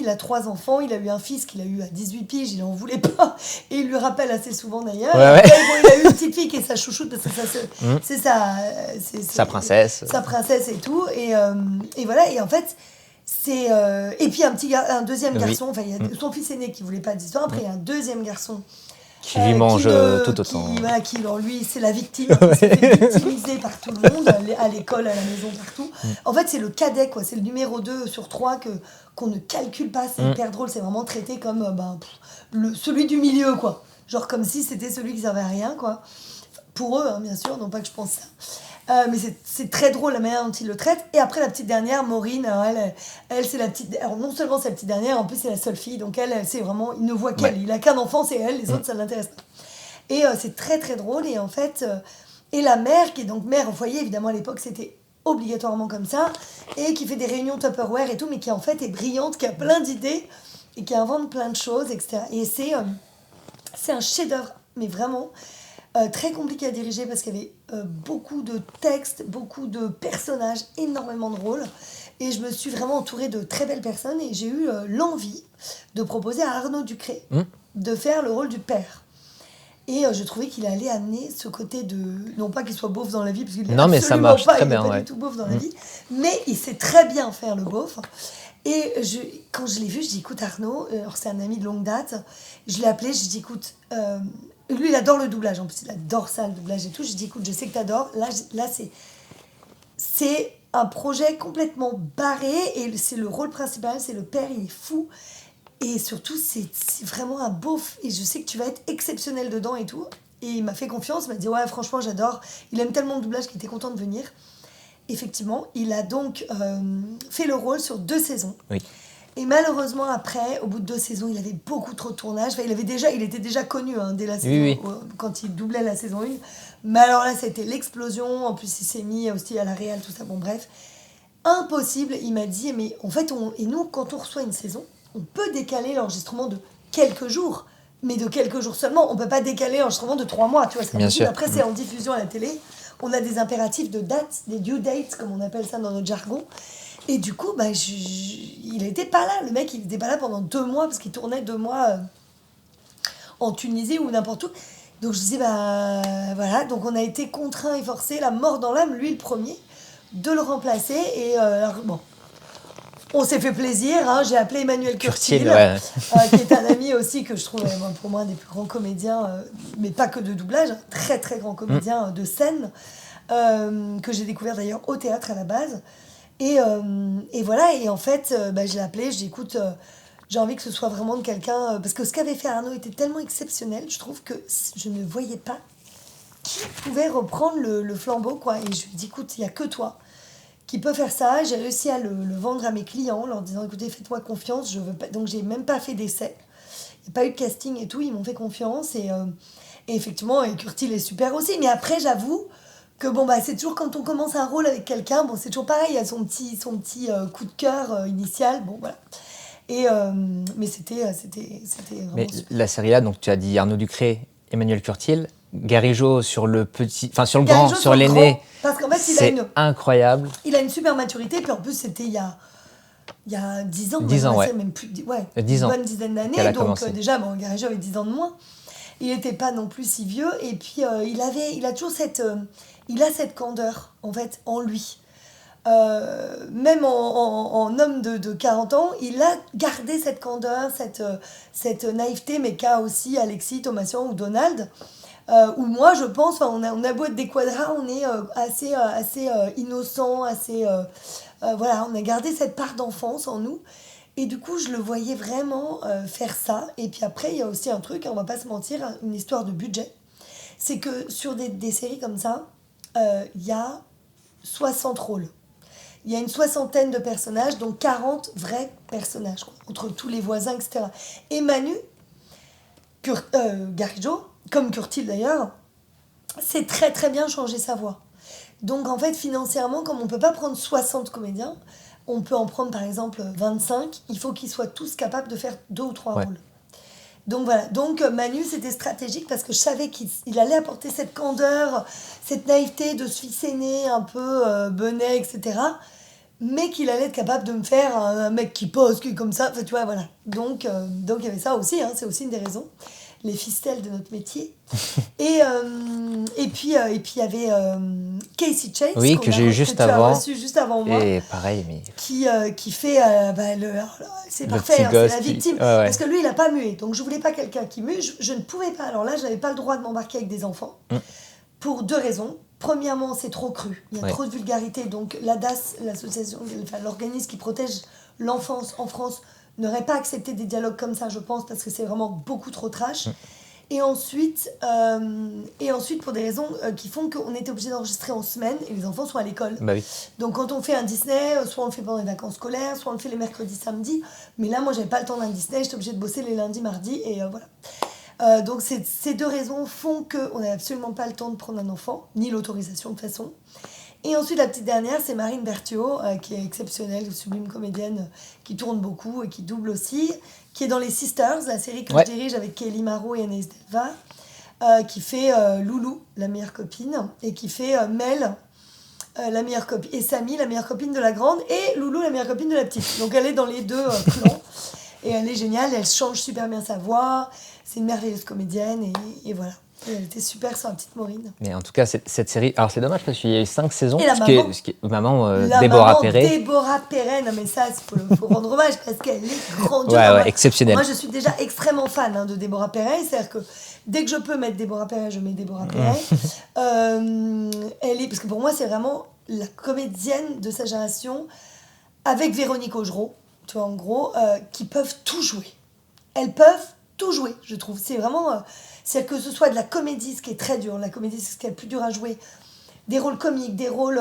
il a 3 enfants, il a eu un fils qu'il a eu à 18 piges, il en voulait pas, et il lui rappelle assez souvent d'ailleurs. Il a eu une petite fille qui est sa chouchoute, parce que c'est sa princesse. Sa princesse et tout, et voilà, et en fait, et puis un deuxième garçon, enfin, il y a son fils aîné qui voulait pas d'histoire, après il y a un deuxième garçon qui lui mange tout autant. Lui, c'est la victime, il s'est fait victimiser par tout le monde, à l'école, à la maison, partout. En fait, c'est le cadet, quoi. C'est le numéro 2 sur 3 qu'on ne calcule pas. C'est hyper drôle, c'est vraiment traité comme celui du milieu, quoi. Genre comme si c'était celui qui servait à rien, quoi. Pour eux, hein, bien sûr, non pas que je pense ça. Mais c'est très drôle la manière dont il le traite. Et après, la petite dernière, Maureen, elle c'est la petite... Alors, non seulement c'est la petite dernière, en plus c'est la seule fille. Donc elle c'est vraiment... Il ne voit qu'elle. Ouais. Il a qu'un enfant, c'est elle. Les autres, ça ne l'intéresse pas. Et c'est très, très drôle. Et en fait... et la mère, qui est donc mère au foyer, évidemment, à l'époque, c'était obligatoirement comme ça. Et qui fait des réunions Tupperware et tout, mais qui, en fait, est brillante, qui a plein d'idées et qui invente plein de choses, etc. Et c'est un chef-d'œuvre, mais vraiment... très compliqué à diriger parce qu'il y avait beaucoup de textes, beaucoup de personnages, énormément de rôles. Et je me suis vraiment entourée de très belles personnes et j'ai eu l'envie de proposer à Arnaud Ducré de faire le rôle du père. Et je trouvais qu'il allait amener ce côté de... Non pas qu'il soit beauf dans la vie, parce qu'il n'est absolument mais ça marche pas, très il bien, n'est pas du tout beauf dans la vie, mais il sait très bien faire le beauf. Et quand je l'ai vu, je dis, écoute Arnaud, alors c'est un ami de longue date, je l'ai appelé, je dis, écoute... lui, il adore le doublage, en plus, il adore ça, le doublage et tout. Je dis, écoute, je sais que t'adores. Là c'est un projet complètement barré et c'est le rôle principal, c'est le père, il est fou. Et surtout, c'est vraiment un beauf. Et je sais que tu vas être exceptionnel dedans et tout. Et il m'a fait confiance, il m'a dit, ouais, franchement, j'adore. Il aime tellement le doublage qu'il était content de venir. Effectivement, il a donc fait le rôle sur 2 saisons. Oui. Et malheureusement, après, au bout de 2 saisons, il avait beaucoup trop de tournages. Enfin, il était déjà connu dès la saison, quand il doublait la saison 1. Mais alors là, c'était l'explosion. En plus, il s'est mis aussi à la réal, tout ça. Bon, bref. Impossible. Il m'a dit, mais en fait, et nous, quand on reçoit une saison, on peut décaler l'enregistrement de quelques jours. Mais de quelques jours seulement. On ne peut pas décaler l'enregistrement de 3 mois. Tu vois, Bien sûr. Après, c'est en diffusion à la télé. On a des impératifs de date, des due dates, comme on appelle ça dans notre jargon. Et du coup, il n'était pas là. Le mec, il n'était pas là pendant 2 mois, parce qu'il tournait 2 mois en Tunisie ou n'importe où. Donc je disais, voilà. Donc on a été contraints et forcés, la mort dans l'âme, lui le premier, de le remplacer. Et on s'est fait plaisir. Hein. J'ai appelé Emmanuel Curtil, qui est un ami aussi que je trouve, pour moi, un des plus grands comédiens, mais pas que de doublage, un très très grand comédien de scène, que j'ai découvert d'ailleurs au théâtre à la base. Et voilà, et en fait, je l'ai appelé, je dis, écoute, j'ai envie que ce soit vraiment de quelqu'un... parce que ce qu'avait fait Arnaud était tellement exceptionnel, je trouve que je ne voyais pas qui pouvait reprendre le flambeau, quoi. Et je lui ai dit, écoute, il n'y a que toi qui peut faire ça. J'ai réussi à le vendre à mes clients, en leur disant, écoutez, faites-moi confiance, je veux pas... Donc, j'ai même pas fait d'essai. Il n'y a pas eu de casting et tout, ils m'ont fait confiance. Et effectivement, et Curtil est super aussi. Mais après, j'avoue... que c'est toujours quand on commence un rôle avec quelqu'un, c'est toujours pareil, il y a son petit coup de cœur initial, voilà. Et mais c'était vraiment... Mais la série là, donc tu as dit Arnaud Ducré, Emmanuel Curtil, Garigeot sur le petit, enfin sur le grand, sur l'aîné. Parce qu'en fait, c'est incroyable. Il a une super maturité, puis en plus c'était il y a 10 ans. 10 ans, ouais. Même plus, 10 une ans. bonne dizaine d'années, donc déjà, Garigeot avait 10 ans de moins. Il n'était pas non plus si vieux, et puis il a toujours il a cette candeur, en fait, en lui. même en homme de 40 ans, il a gardé cette candeur, cette naïveté, mais qu'a aussi Alexis, Thomasian ou Donald. Où moi, je pense, on a beau être des quadras, on est assez innocent, voilà, on a gardé cette part d'enfance en nous. Et du coup, je le voyais vraiment faire ça. Et puis après, il y a aussi un truc, on va pas se mentir, une histoire de budget. C'est que sur des séries comme ça, il y a 60 rôles. Il y a une 60aine de personnages, donc 40 vrais personnages, quoi, entre tous les voisins, etc. Et Manu, Garrido, comme Curtil d'ailleurs, sait très très bien changer sa voix. Donc en fait, financièrement, comme on ne peut pas prendre 60 comédiens, on peut en prendre par exemple 25, il faut qu'ils soient tous capables de faire 2 ou 3 rôles. Donc voilà, donc Manu c'était stratégique parce que je savais qu'il allait apporter cette candeur, cette naïveté de ce fils aîné un peu benet, etc. Mais qu'il allait être capable de me faire un mec qui pose, qui est comme ça, enfin, tu vois, voilà. Donc il y avait ça aussi, hein, c'est aussi une des raisons. Les fistelles de notre métier. Et puis il y avait Casey Chase, que j'ai eu juste avant. Reçu juste avant moi. Et pareil, mais qui fait c'est parfait, hein, c'est la victime. Ouais. Parce que lui, il n'a pas mué. Donc je voulais pas quelqu'un qui mue. Je ne pouvais pas. Alors là, je n'avais pas le droit de m'embarquer avec des enfants. Pour 2 raisons. Premièrement, c'est trop cru. Il y a trop de vulgarité. Donc l'ADAS, l'association, l'organisme qui protège l'enfance en France, n'aurait pas accepté des dialogues comme ça, je pense, parce que c'est vraiment beaucoup trop trash. Et ensuite, pour des raisons qui font qu'on était obligé d'enregistrer en semaine et les enfants sont à l'école. Bah oui. Donc quand on fait un Disney, soit on le fait pendant les vacances scolaires, soit on le fait les mercredis, samedis. Mais là, moi, j'avais pas le temps d'un Disney, j'étais obligée de bosser les lundis, mardis, et voilà. Donc ces 2 raisons font qu'on n'a absolument pas le temps de prendre un enfant, ni l'autorisation de toute façon. Et ensuite, la petite dernière, c'est Marine Berthuot, qui est exceptionnelle, sublime comédienne, qui tourne beaucoup et qui double aussi, qui est dans Les Sisters, la série que je dirige avec Kelly Marot et Anaïs Delva, qui fait Loulou, la meilleure copine, et qui fait Mel, la meilleure copine, et Samy, la meilleure copine de la grande, et Loulou, la meilleure copine de la petite. Donc elle est dans les 2 clans, et elle est géniale, elle change super bien sa voix, c'est une merveilleuse comédienne, et voilà. Et elle était super sur la petite Maureen. Mais en tout cas, cette série... Alors, c'est dommage parce qu'il y a eu 5 saisons. Et la maman, Déborah Perret. Déborah Perret, non mais ça, il faut rendre hommage parce qu'elle est grandiose. Exceptionnelle. Moi, je suis déjà extrêmement fan de Déborah Perret. C'est-à-dire que dès que je peux mettre Déborah Perret, je mets Déborah Perret. Parce que pour moi, c'est vraiment la comédienne de sa génération avec Véronique Augereau, tu vois, en gros, qui peuvent tout jouer. Elles peuvent tout jouer, je trouve. C'est vraiment... c'est-à-dire que ce soit de la comédie, ce qui est très dur, la comédie, c'est ce qui est le plus dur à jouer, des rôles comiques, des rôles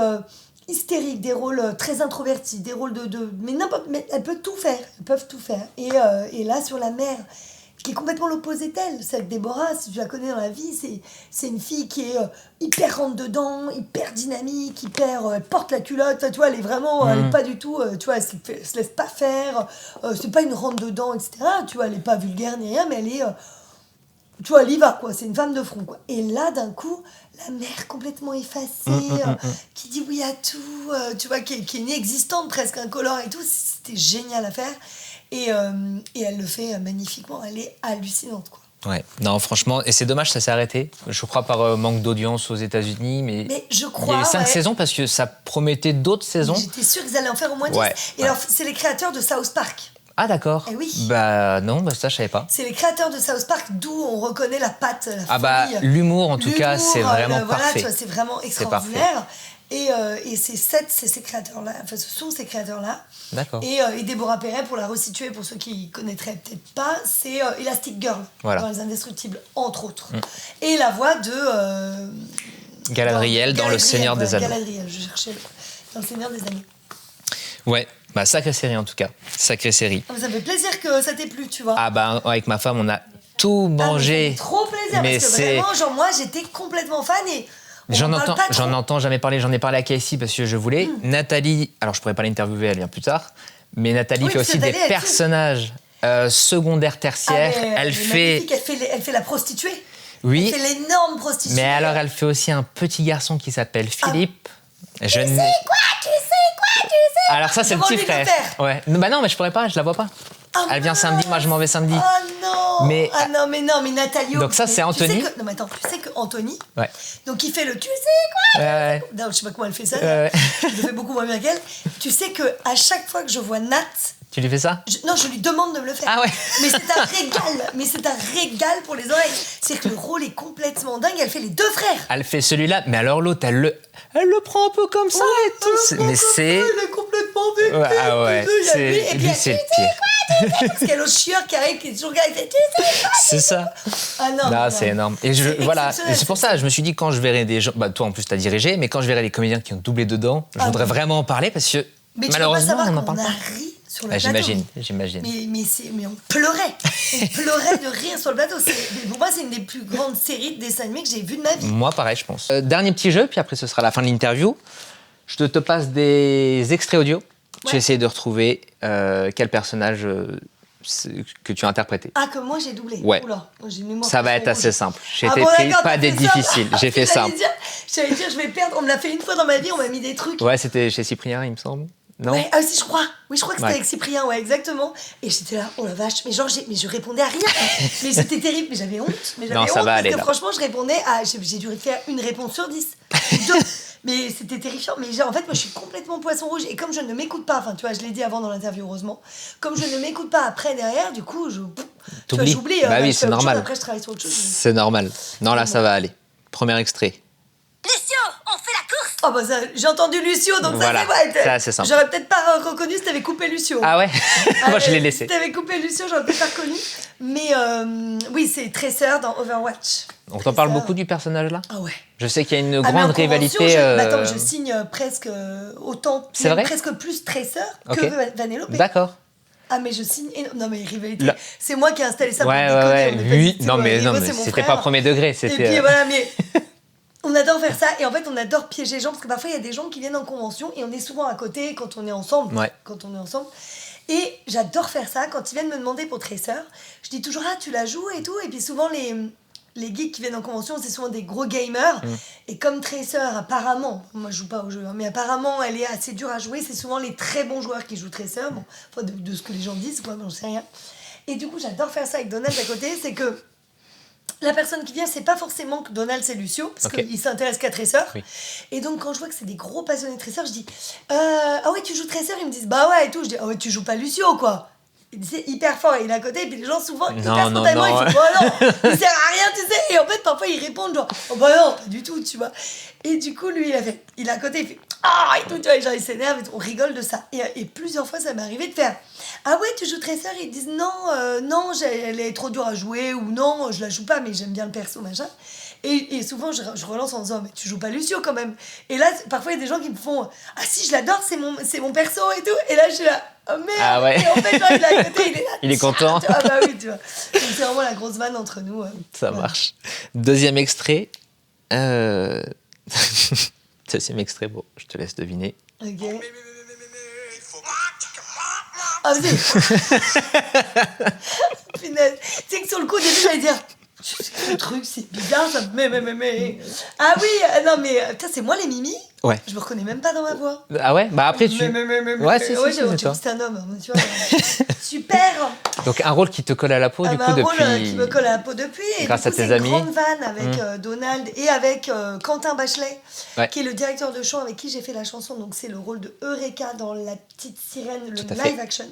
hystériques, des rôles très introvertis, des rôles mais elles peuvent tout faire, elles peuvent tout faire. Et là, sur la mère, qui est complètement l'opposé d'elle, c'est que Déborah, si tu la connais dans la vie, c'est une fille qui est hyper rentre-dedans, hyper dynamique, elle porte la culotte, tu vois, elle est vraiment, elle est pas du tout, tu vois, elle se laisse pas faire, c'est pas une rentre-dedans, etc., tu vois, elle est pas vulgaire ni rien, mais elle est... tu vois, elle y va, quoi. C'est une femme de front, quoi. Et là, d'un coup, la mère complètement effacée, qui dit oui à tout, tu vois, qui est inexistante, presque incolore et tout. C'était génial à faire. Et elle le fait magnifiquement. Elle est hallucinante, quoi. Ouais, non, franchement, et c'est dommage, ça s'est arrêté. Je crois par manque d'audience aux États-Unis, mais je crois, il y a eu 5 saisons parce que ça promettait d'autres saisons. Mais j'étais sûre qu'ils allaient en faire au moins 10. Et alors, c'est les créateurs de South Park. Ah d'accord. Eh oui. Bah non, ça je savais pas. C'est les créateurs de South Park, d'où on reconnaît la patte, la folie. L'humour en tout cas, c'est vraiment voilà, parfait. Tu vois, c'est vraiment extraordinaire. Et c'est ces créateurs-là, enfin ce sont ces créateurs-là. D'accord. Et Déborah Perret, pour la resituer, pour ceux qui connaîtraient peut-être pas, c'est Elastic Girl, dans Les Indestructibles, entre autres. Et la voix de... Galadriel dans Le Seigneur des Anneaux. Galadriel, je cherchais dans Le Seigneur des Anneaux. Ouais, bah sacrée série en tout cas, sacrée série. Ça me fait plaisir que ça t'ait plu, tu vois. Ah bah avec ma femme, on a tout mangé. Trop plaisir, mais parce que vraiment, genre moi, j'étais complètement fan et... J'en entends jamais parler, j'en ai parlé à Casey parce que je voulais. Nathalie, alors je pourrais pas l'interviewer, elle vient plus tard, mais Nathalie fait aussi des personnages secondaires, tertiaires. Elle fait la prostituée. Oui. Elle fait l'énorme prostituée. Mais alors elle fait aussi un petit garçon qui s'appelle Philippe. Tu sais quoi Alors ça c'est le petit frère. Ouais. Bah non, mais je pourrais pas, je la vois pas. Elle vient samedi, moi je m'en vais samedi. Oh non. Mais mais Nathalie. donc ça c'est Anthony. Non mais attends, tu sais que Anthony. Ouais. Donc il fait le tu sais quoi. Ouais. Non, je sais pas comment elle fait ça. Je le fais beaucoup moins bien qu'elle. Tu sais que à chaque fois que je vois Nat. Tu lui fais ça? Non, je lui demande de me le faire. Ah ouais. Mais c'est un régal. Mais c'est un régal pour les oreilles. C'est que le rôle est complètement dingue. Elle fait les deux frères. Elle fait celui-là, mais alors l'autre, elle le prend un peu comme ça et tout. Mais c'est... Elle est complètement vécue. Ah ouais. Et puis c'est le pire. parce qu'elle a le chieur qui arrive, qui est toujours là, il fait, tu sais quoi. C'est ça. Ah non. C'est énorme. Et voilà. Et c'est pour ça, je me suis dit, quand je verrai des gens... Bah, toi, en plus, t'as dirigé, mais quand je verrai les comédiens qui ont doublé dedans, je voudrais vraiment en parler parce que, mais malheureusement, on n'en parle pas. pas. Sur le plateau. J'imagine. Mais on pleurait. On pleurait de rire sur le plateau. Pour moi, c'est une des plus grandes séries de dessins animés que j'ai vues de ma vie. Moi, pareil, je pense. Dernier petit jeu, puis après, ce sera la fin de l'interview. Je te passe des extraits audio. Tu vas essayer de retrouver quel personnage que tu as interprété. Ah, que moi, j'ai doublé. Ouais. Oula, j'ai une mémoire Ça va être assez simple. J'ai été pris, pas des difficiles. J'ai fait simple. J'allais dire, je vais perdre. On me l'a fait une fois dans ma vie, on m'a mis des trucs. Ouais, c'était chez Cyprien, il me semble. Non. Ouais, ah si, je crois. Oui, je crois que c'était avec Cyprien, ouais, exactement. Et j'étais là, oh la vache, mais genre, je répondais à rien. Mais c'était terrible, mais j'avais honte. Non, ça va aller, parce que là. franchement, je répondais à. J'ai dû faire une réponse sur 10. Deux. Mais c'était terrifiant. Mais en fait, moi, je suis complètement poisson rouge. Et comme je ne m'écoute pas, enfin, tu vois, je l'ai dit avant dans l'interview, heureusement. Comme je ne m'écoute pas après, derrière, du coup, j'oublie. Bah oui, c'est normal. Après, je travaille sur autre chose. C'est normal. Non, là, ça va aller. Premier extrait. Lucio, on fait la course. Oh bah ça, j'ai entendu Lucio, donc Voilà, ça c'est c'est assez simple. J'aurais peut-être pas reconnu si t'avais coupé Lucio. Ah ouais. Moi, je l'ai laissé. Si t'avais coupé Lucio, j'aurais peut-être pas reconnu. Mais oui, c'est Tracer dans Overwatch. On t'en parle beaucoup du personnage là. Ah ouais. Je sais qu'il y a une Mais en grande convention, rivalité. Attends, je signe presque autant. C'est vrai presque plus Tracer Ok. que Vanellope. D'accord. Ah mais je signe non mais rivalité. C'est moi qui ai installé ça Ouais, pour déconner, ouais. on est pas Oui. du tout Non, au mais niveau, c'est mon c'était frère. pas premier degré. Et C'était. puis voilà, mais on adore faire ça et en fait on adore piéger les gens parce que parfois il y a des gens qui viennent en convention et on est souvent à côté quand on est ensemble. Ouais. Quand on est ensemble. Et j'adore faire ça quand ils viennent me demander pour Tracer. Je dis toujours ah tu la joues et tout et puis souvent les geeks qui viennent en convention c'est souvent des gros gamers et comme Tracer apparemment moi je joue pas au jeu hein, mais apparemment elle est assez dure à jouer c'est souvent les très bons joueurs qui jouent Tracer bon enfin de ce que les gens disent quoi j'en sais rien et du coup j'adore faire ça avec Donald à côté c'est que la personne qui vient, c'est pas forcément que Donald c'est Lucio, parce qu'il s'intéresse qu'à Tracer. Oui. Et donc, quand je vois que c'est des gros passionnés de Tracer, je dis ah ouais, tu joues Tracer? Ils me disent bah ouais et tout. Je dis ah ouais, tu joues pas Lucio quoi. C'est hyper fort, et il est à côté, et puis les gens souvent hyper spontanément ils font oh non, il sert à rien, tu sais. Et en fait, parfois ils répondent genre oh bah non, pas du tout, tu vois. Et du coup, lui, il est à côté, il fait ah et tout, tu vois, et genre il s'énerve, on rigole de ça. Et plusieurs fois, ça m'est arrivé de faire ah ouais, tu joues Tracer? Ils disent non, non, elle est trop dure à jouer, ou non, je la joue pas, mais j'aime bien le perso, machin. Et souvent, je relance en disant mais tu joues pas Lucio quand même. Et là, parfois, il y a des gens qui me font ah si, je l'adore, c'est mon perso et tout. Et là, je suis là oh merde. Ah ouais. Et en fait, genre, il est à côté, il est là. Il est content. Ah bah oui, tu vois. Donc, c'est vraiment la grosse vanne entre nous. Ça marche. Deuxième extrait. Deuxième extrait, bon, je te laisse deviner. Ok. Ah, vas-y. Punaise. Tu sais que sur le coup, au début, j'allais dire le truc, c'est bizarre, ça mais. Ah oui, non, mais putain, c'est moi les Mimi? Ouais. Je me reconnais même pas dans ma voix. Ah ouais? Bah après, tu. Ouais, c'est toi. C'est un homme, tu vois. Super. Donc, un rôle qui te colle à la peau, du coup, un depuis. rôle qui me colle à la peau depuis. Et grâce du coup, à tes c'est amis. une grande vanne avec Donald et avec Quentin Bachelet, qui est le directeur de chant avec qui j'ai fait la chanson. Donc, c'est le rôle de Eureka dans La Petite Sirène, le live action.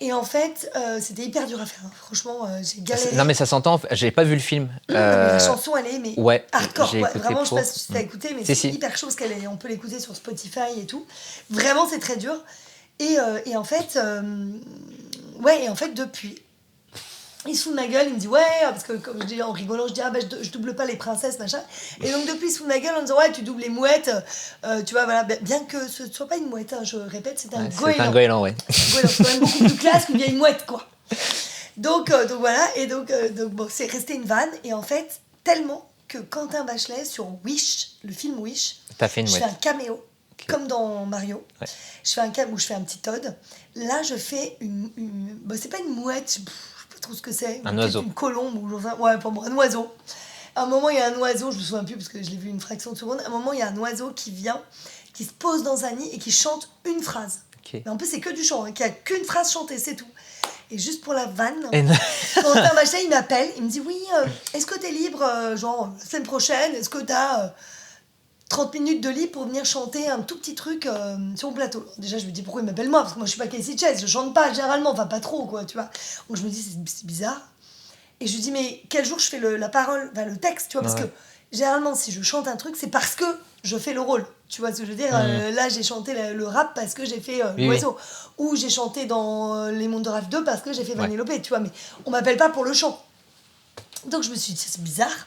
Et en fait, c'était hyper dur à faire. Franchement, j'ai galéré. Non, mais ça s'entend. J'ai pas vu le film. Mais la chanson, elle est hardcore. J'ai écouté vraiment, je sais pour. pas si tu as écouté, mais c'est hyper chaud parce on peut l'écouter sur Spotify et tout. Vraiment, c'est très dur. Et en fait, depuis, il se fout de ma gueule, il me dit ouais, parce que comme je dis en rigolant, je dis ah bah je double pas les princesses, machin. Et donc depuis, il se fout de ma gueule en disant ouais, tu doubles les mouettes, tu vois, voilà, bien que ce soit pas une mouette, hein, je répète, c'est un goéland. C'est un goéland, ouais. Goéland, c'est quand même beaucoup plus classe qu'une vieille mouette, quoi. Donc voilà, et donc bon, c'est resté une vanne, et en fait, tellement que Quentin Bachelet sur Wish, le film Wish, T'as fait une je mouette. fais un caméo. Comme dans Mario, je fais un caméo où je fais un petit Todd. Là, je fais bah, c'est pas une mouette, je sais pas trop ce que c'est. Un oiseau. Une colombe, ouais, pour moi, un oiseau. À un moment, il y a un oiseau, je me souviens plus parce que je l'ai vu une fraction de seconde. À un moment, il y a un oiseau qui vient, qui se pose dans un nid et qui chante une phrase. Mais en plus, c'est que du chant, qui a qu'une phrase chantée, c'est tout. Et juste pour la vanne, Et non. Quentin Machin, il m'appelle, il me dit oui, est-ce que t'es libre, genre la semaine prochaine, est-ce que t'as 30 minutes de libre pour venir chanter un tout petit truc sur mon plateau. Déjà, je me dis pourquoi il m'appelle moi, parce que moi je suis pas Casey Chase, je chante pas généralement, enfin pas trop, quoi, tu vois. Donc je me dis c'est bizarre. Et je lui dis mais quel jour je fais la parole, enfin le texte, tu vois, parce que généralement si je chante un truc, c'est parce que je fais le rôle. Tu vois ce que je veux dire là, j'ai chanté le rap parce que j'ai fait l'oiseau. Ou j'ai chanté dans Les Mondes de Rêve 2 parce que j'ai fait Vanellope, tu vois. Mais on m'appelle pas pour le chant. Donc je me suis dit, c'est bizarre.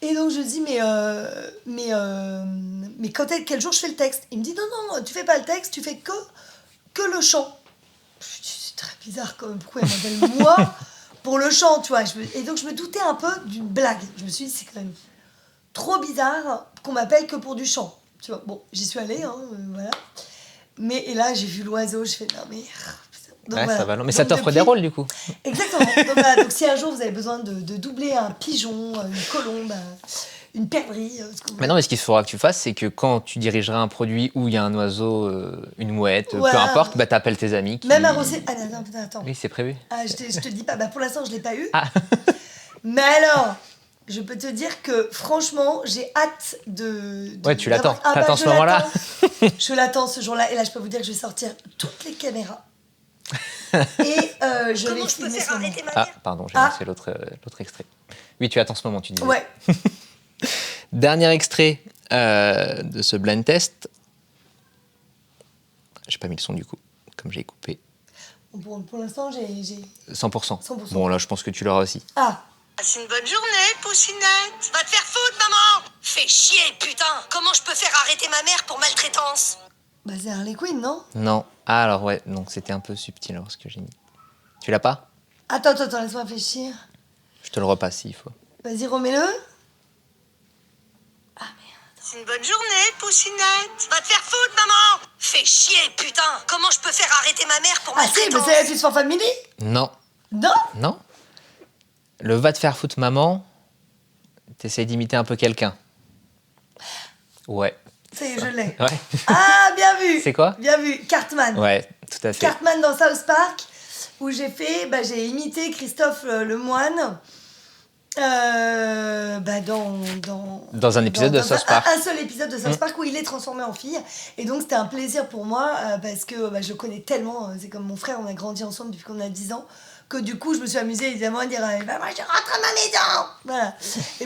Et donc je dis, mais quel jour je fais le texte? Il me dit, non, tu fais pas le texte, tu fais que le chant. Je me dis, c'est très bizarre quand même, pourquoi il m'appelle moi pour le chant, tu vois. Et donc je me doutais un peu d'une blague. Je me suis dit, c'est quand même trop bizarre qu'on m'appelle que pour du chant. Tu vois, bon, j'y suis allée, voilà. Et là, j'ai vu l'oiseau, je fais, non mais... Donc, ouais, voilà. ça va, mais ça t'offre des rôles, du coup. Exactement. Donc, voilà, donc si un jour, vous avez besoin de doubler un pigeon, une colombe, une perdrix... Maintenant, mais ce qu'il faudra que tu fasses, c'est que quand tu dirigeras un produit où il y a un oiseau, une mouette, peu importe, bah, t'appelles tes amis. Même un rosé... Ah, attends. Oui, c'est prévu. Ah, je te dis pas. Bah, pour l'instant, je l'ai pas eu. Ah. Mais alors... Je peux te dire que, franchement, j'ai hâte de ouais, tu l'attends. Ah, t'attends ce moment-là. Je l'attends ce jour-là. Et là, je peux vous dire que je vais sortir toutes les caméras. Et je vais filmer ce moment. Ah, pardon, j'ai lancé l'autre extrait. Oui, tu attends ce moment, tu dis. Ouais. Dernier extrait de ce blind test. J'ai pas mis le son, du coup, comme j'ai coupé. Pour l'instant, j'ai... 100%. Bon, là, je pense que tu l'auras aussi. Ah. Passe une bonne journée, Poussinette. Va te faire foutre, maman. Fais chier, putain. Comment je peux faire arrêter ma mère pour maltraitance? Bah, c'est Harley Quinn, non? Non. Ah, alors, ouais, donc c'était un peu subtil, alors, ce que j'ai mis. Tu l'as pas? Attends, laisse-moi réfléchir. Je te le repasse, s'il faut. Vas-y, remets-le. Ah, merde. C'est une bonne journée, Poussinette. Va te faire foutre, maman. Fais chier, putain. Comment je peux faire arrêter ma mère pour maltraitance? Ah si, mais c'est F is for Family? Non. Non? Non. Le va te faire foutre maman, t'essayes d'imiter un peu quelqu'un. Ouais. Ça y est, je l'ai. Ouais. Ah, bien vu. C'est quoi? Bien vu, Cartman. Ouais, tout à fait. Cartman dans South Park, où j'ai imité Christophe Lemoine dans un épisode de South Park. Un seul épisode de South Park où il est transformé en fille. Et donc, c'était un plaisir pour moi, parce que je connais tellement, c'est comme mon frère, on a grandi ensemble depuis qu'on a 10 ans. Que du coup, je me suis amusée évidemment à dire moi, je rentre à ma maison. Voilà.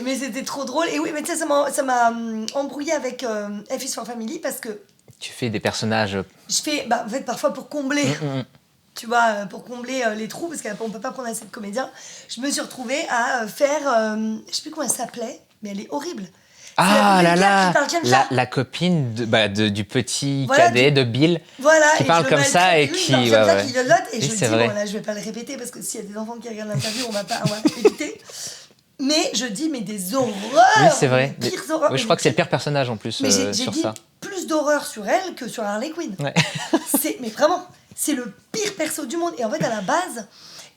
Mais c'était trop drôle. Et oui, mais tu sais, ça m'a embrouillée avec F is for Family parce que. Tu fais des personnages. Je fais, en fait, parfois pour combler. Tu vois, pour combler les trous, parce qu'on peut pas prendre assez de comédiens. Je me suis retrouvée à faire. Je sais plus comment elle s'appelait, mais elle est horrible. Ah là là, la copine du petit cadet de Bill, qui parle comme ça et qui... qui lolote, et je me dis, vrai. bon là je vais pas le répéter parce que s'il y a des enfants qui regardent l'interview, on va éviter. Mais je dis, mais des horreurs. Oui, c'est vrai. Des pires horreurs. Oui, je crois que c'est le pire personnage en plus mais j'ai sur dit ça. Plus d'horreur sur elle que sur Harley Quinn. Ouais. Mais vraiment, c'est le pire perso du monde. Et en fait, à la base...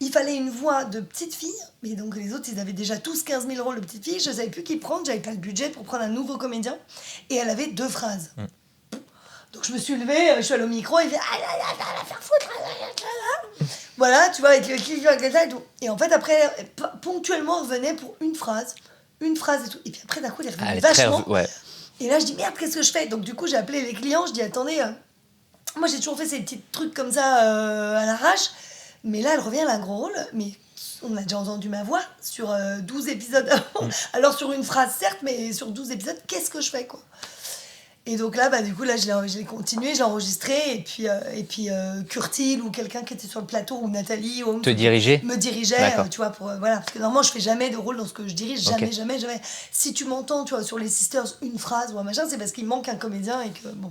Il fallait une voix de petite fille, mais donc les autres, ils avaient déjà tous 15 000 rôles de petite fille. Je ne savais plus qui prendre, j'avais pas le budget pour prendre un nouveau comédien. Et elle avait 2 phrases. Donc je me suis levée, je suis allée au micro, et il fait « Ah là là, va la faire foutre !» Voilà, tu vois, avec le clic, et tout. Et en fait, après, ponctuellement, on revenait pour une phrase et tout. Et puis après, d'un coup, il revenait vachement. Et là, je dis « Merde, qu'est-ce que je fais ?» Donc du coup, j'ai appelé les clients, je dis « Attendez, moi j'ai toujours fait ces petits trucs comme ça à l'arrache. » Mais là, elle revient, elle a un gros rôle, mais on a déjà entendu ma voix sur 12 épisodes. Alors, sur une phrase, certes, mais sur 12 épisodes, qu'est-ce que je fais, quoi? Et donc là, du coup, je l'ai continué, j'ai enregistré, et puis Curtil ou quelqu'un qui était sur le plateau, ou Nathalie, ou me dirigeait, tu vois, voilà, parce que normalement, je fais jamais de rôle dans ce que je dirige, jamais. Si tu m'entends, tu vois, sur les Sisters, une phrase ou un machin, c'est parce qu'il manque un comédien et que, bon...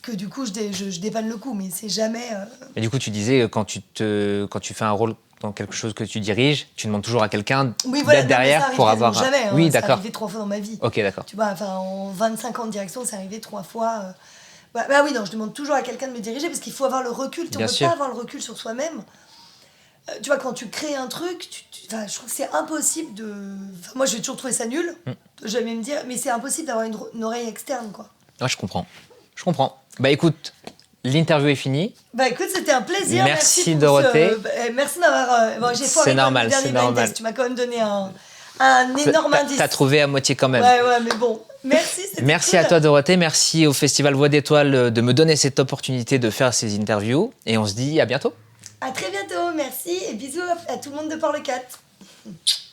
que du coup, je dépanne le coup, mais c'est jamais... Et du coup, tu disais, quand tu fais un rôle dans quelque chose que tu diriges, tu demandes toujours à quelqu'un d'être derrière pour avoir... Jamais, oui, ça d'accord. arrivé 3 fois dans ma vie. Ok, d'accord. Tu vois, en 25 ans de direction, c'est arrivé 3 fois. Oui, non, je demande toujours à quelqu'un de me diriger, parce qu'il faut avoir le recul. On ne peut pas avoir le recul sur soi-même. Tu vois, quand tu crées un truc, je trouve que c'est impossible de... Enfin, moi, je vais toujours trouver ça nul, jamais me dire, mais c'est impossible d'avoir une oreille externe, quoi. Ouais, je comprends. Bah écoute, l'interview est finie. Bah écoute, c'était un plaisir. Merci pour Dorothée. Merci d'avoir. Bon, j'ai foiré C'est normal, le dernier c'est blind normal. test. Tu m'as quand même donné un énorme indice. T'as trouvé à moitié quand même. Ouais, mais bon. Merci. Merci cool. à toi Dorothée, merci au Festival Voix d'Étoiles de me donner cette opportunité de faire ces interviews. Et on se dit à bientôt. À très bientôt, merci et bisous à tout le monde de Port-le-Cat.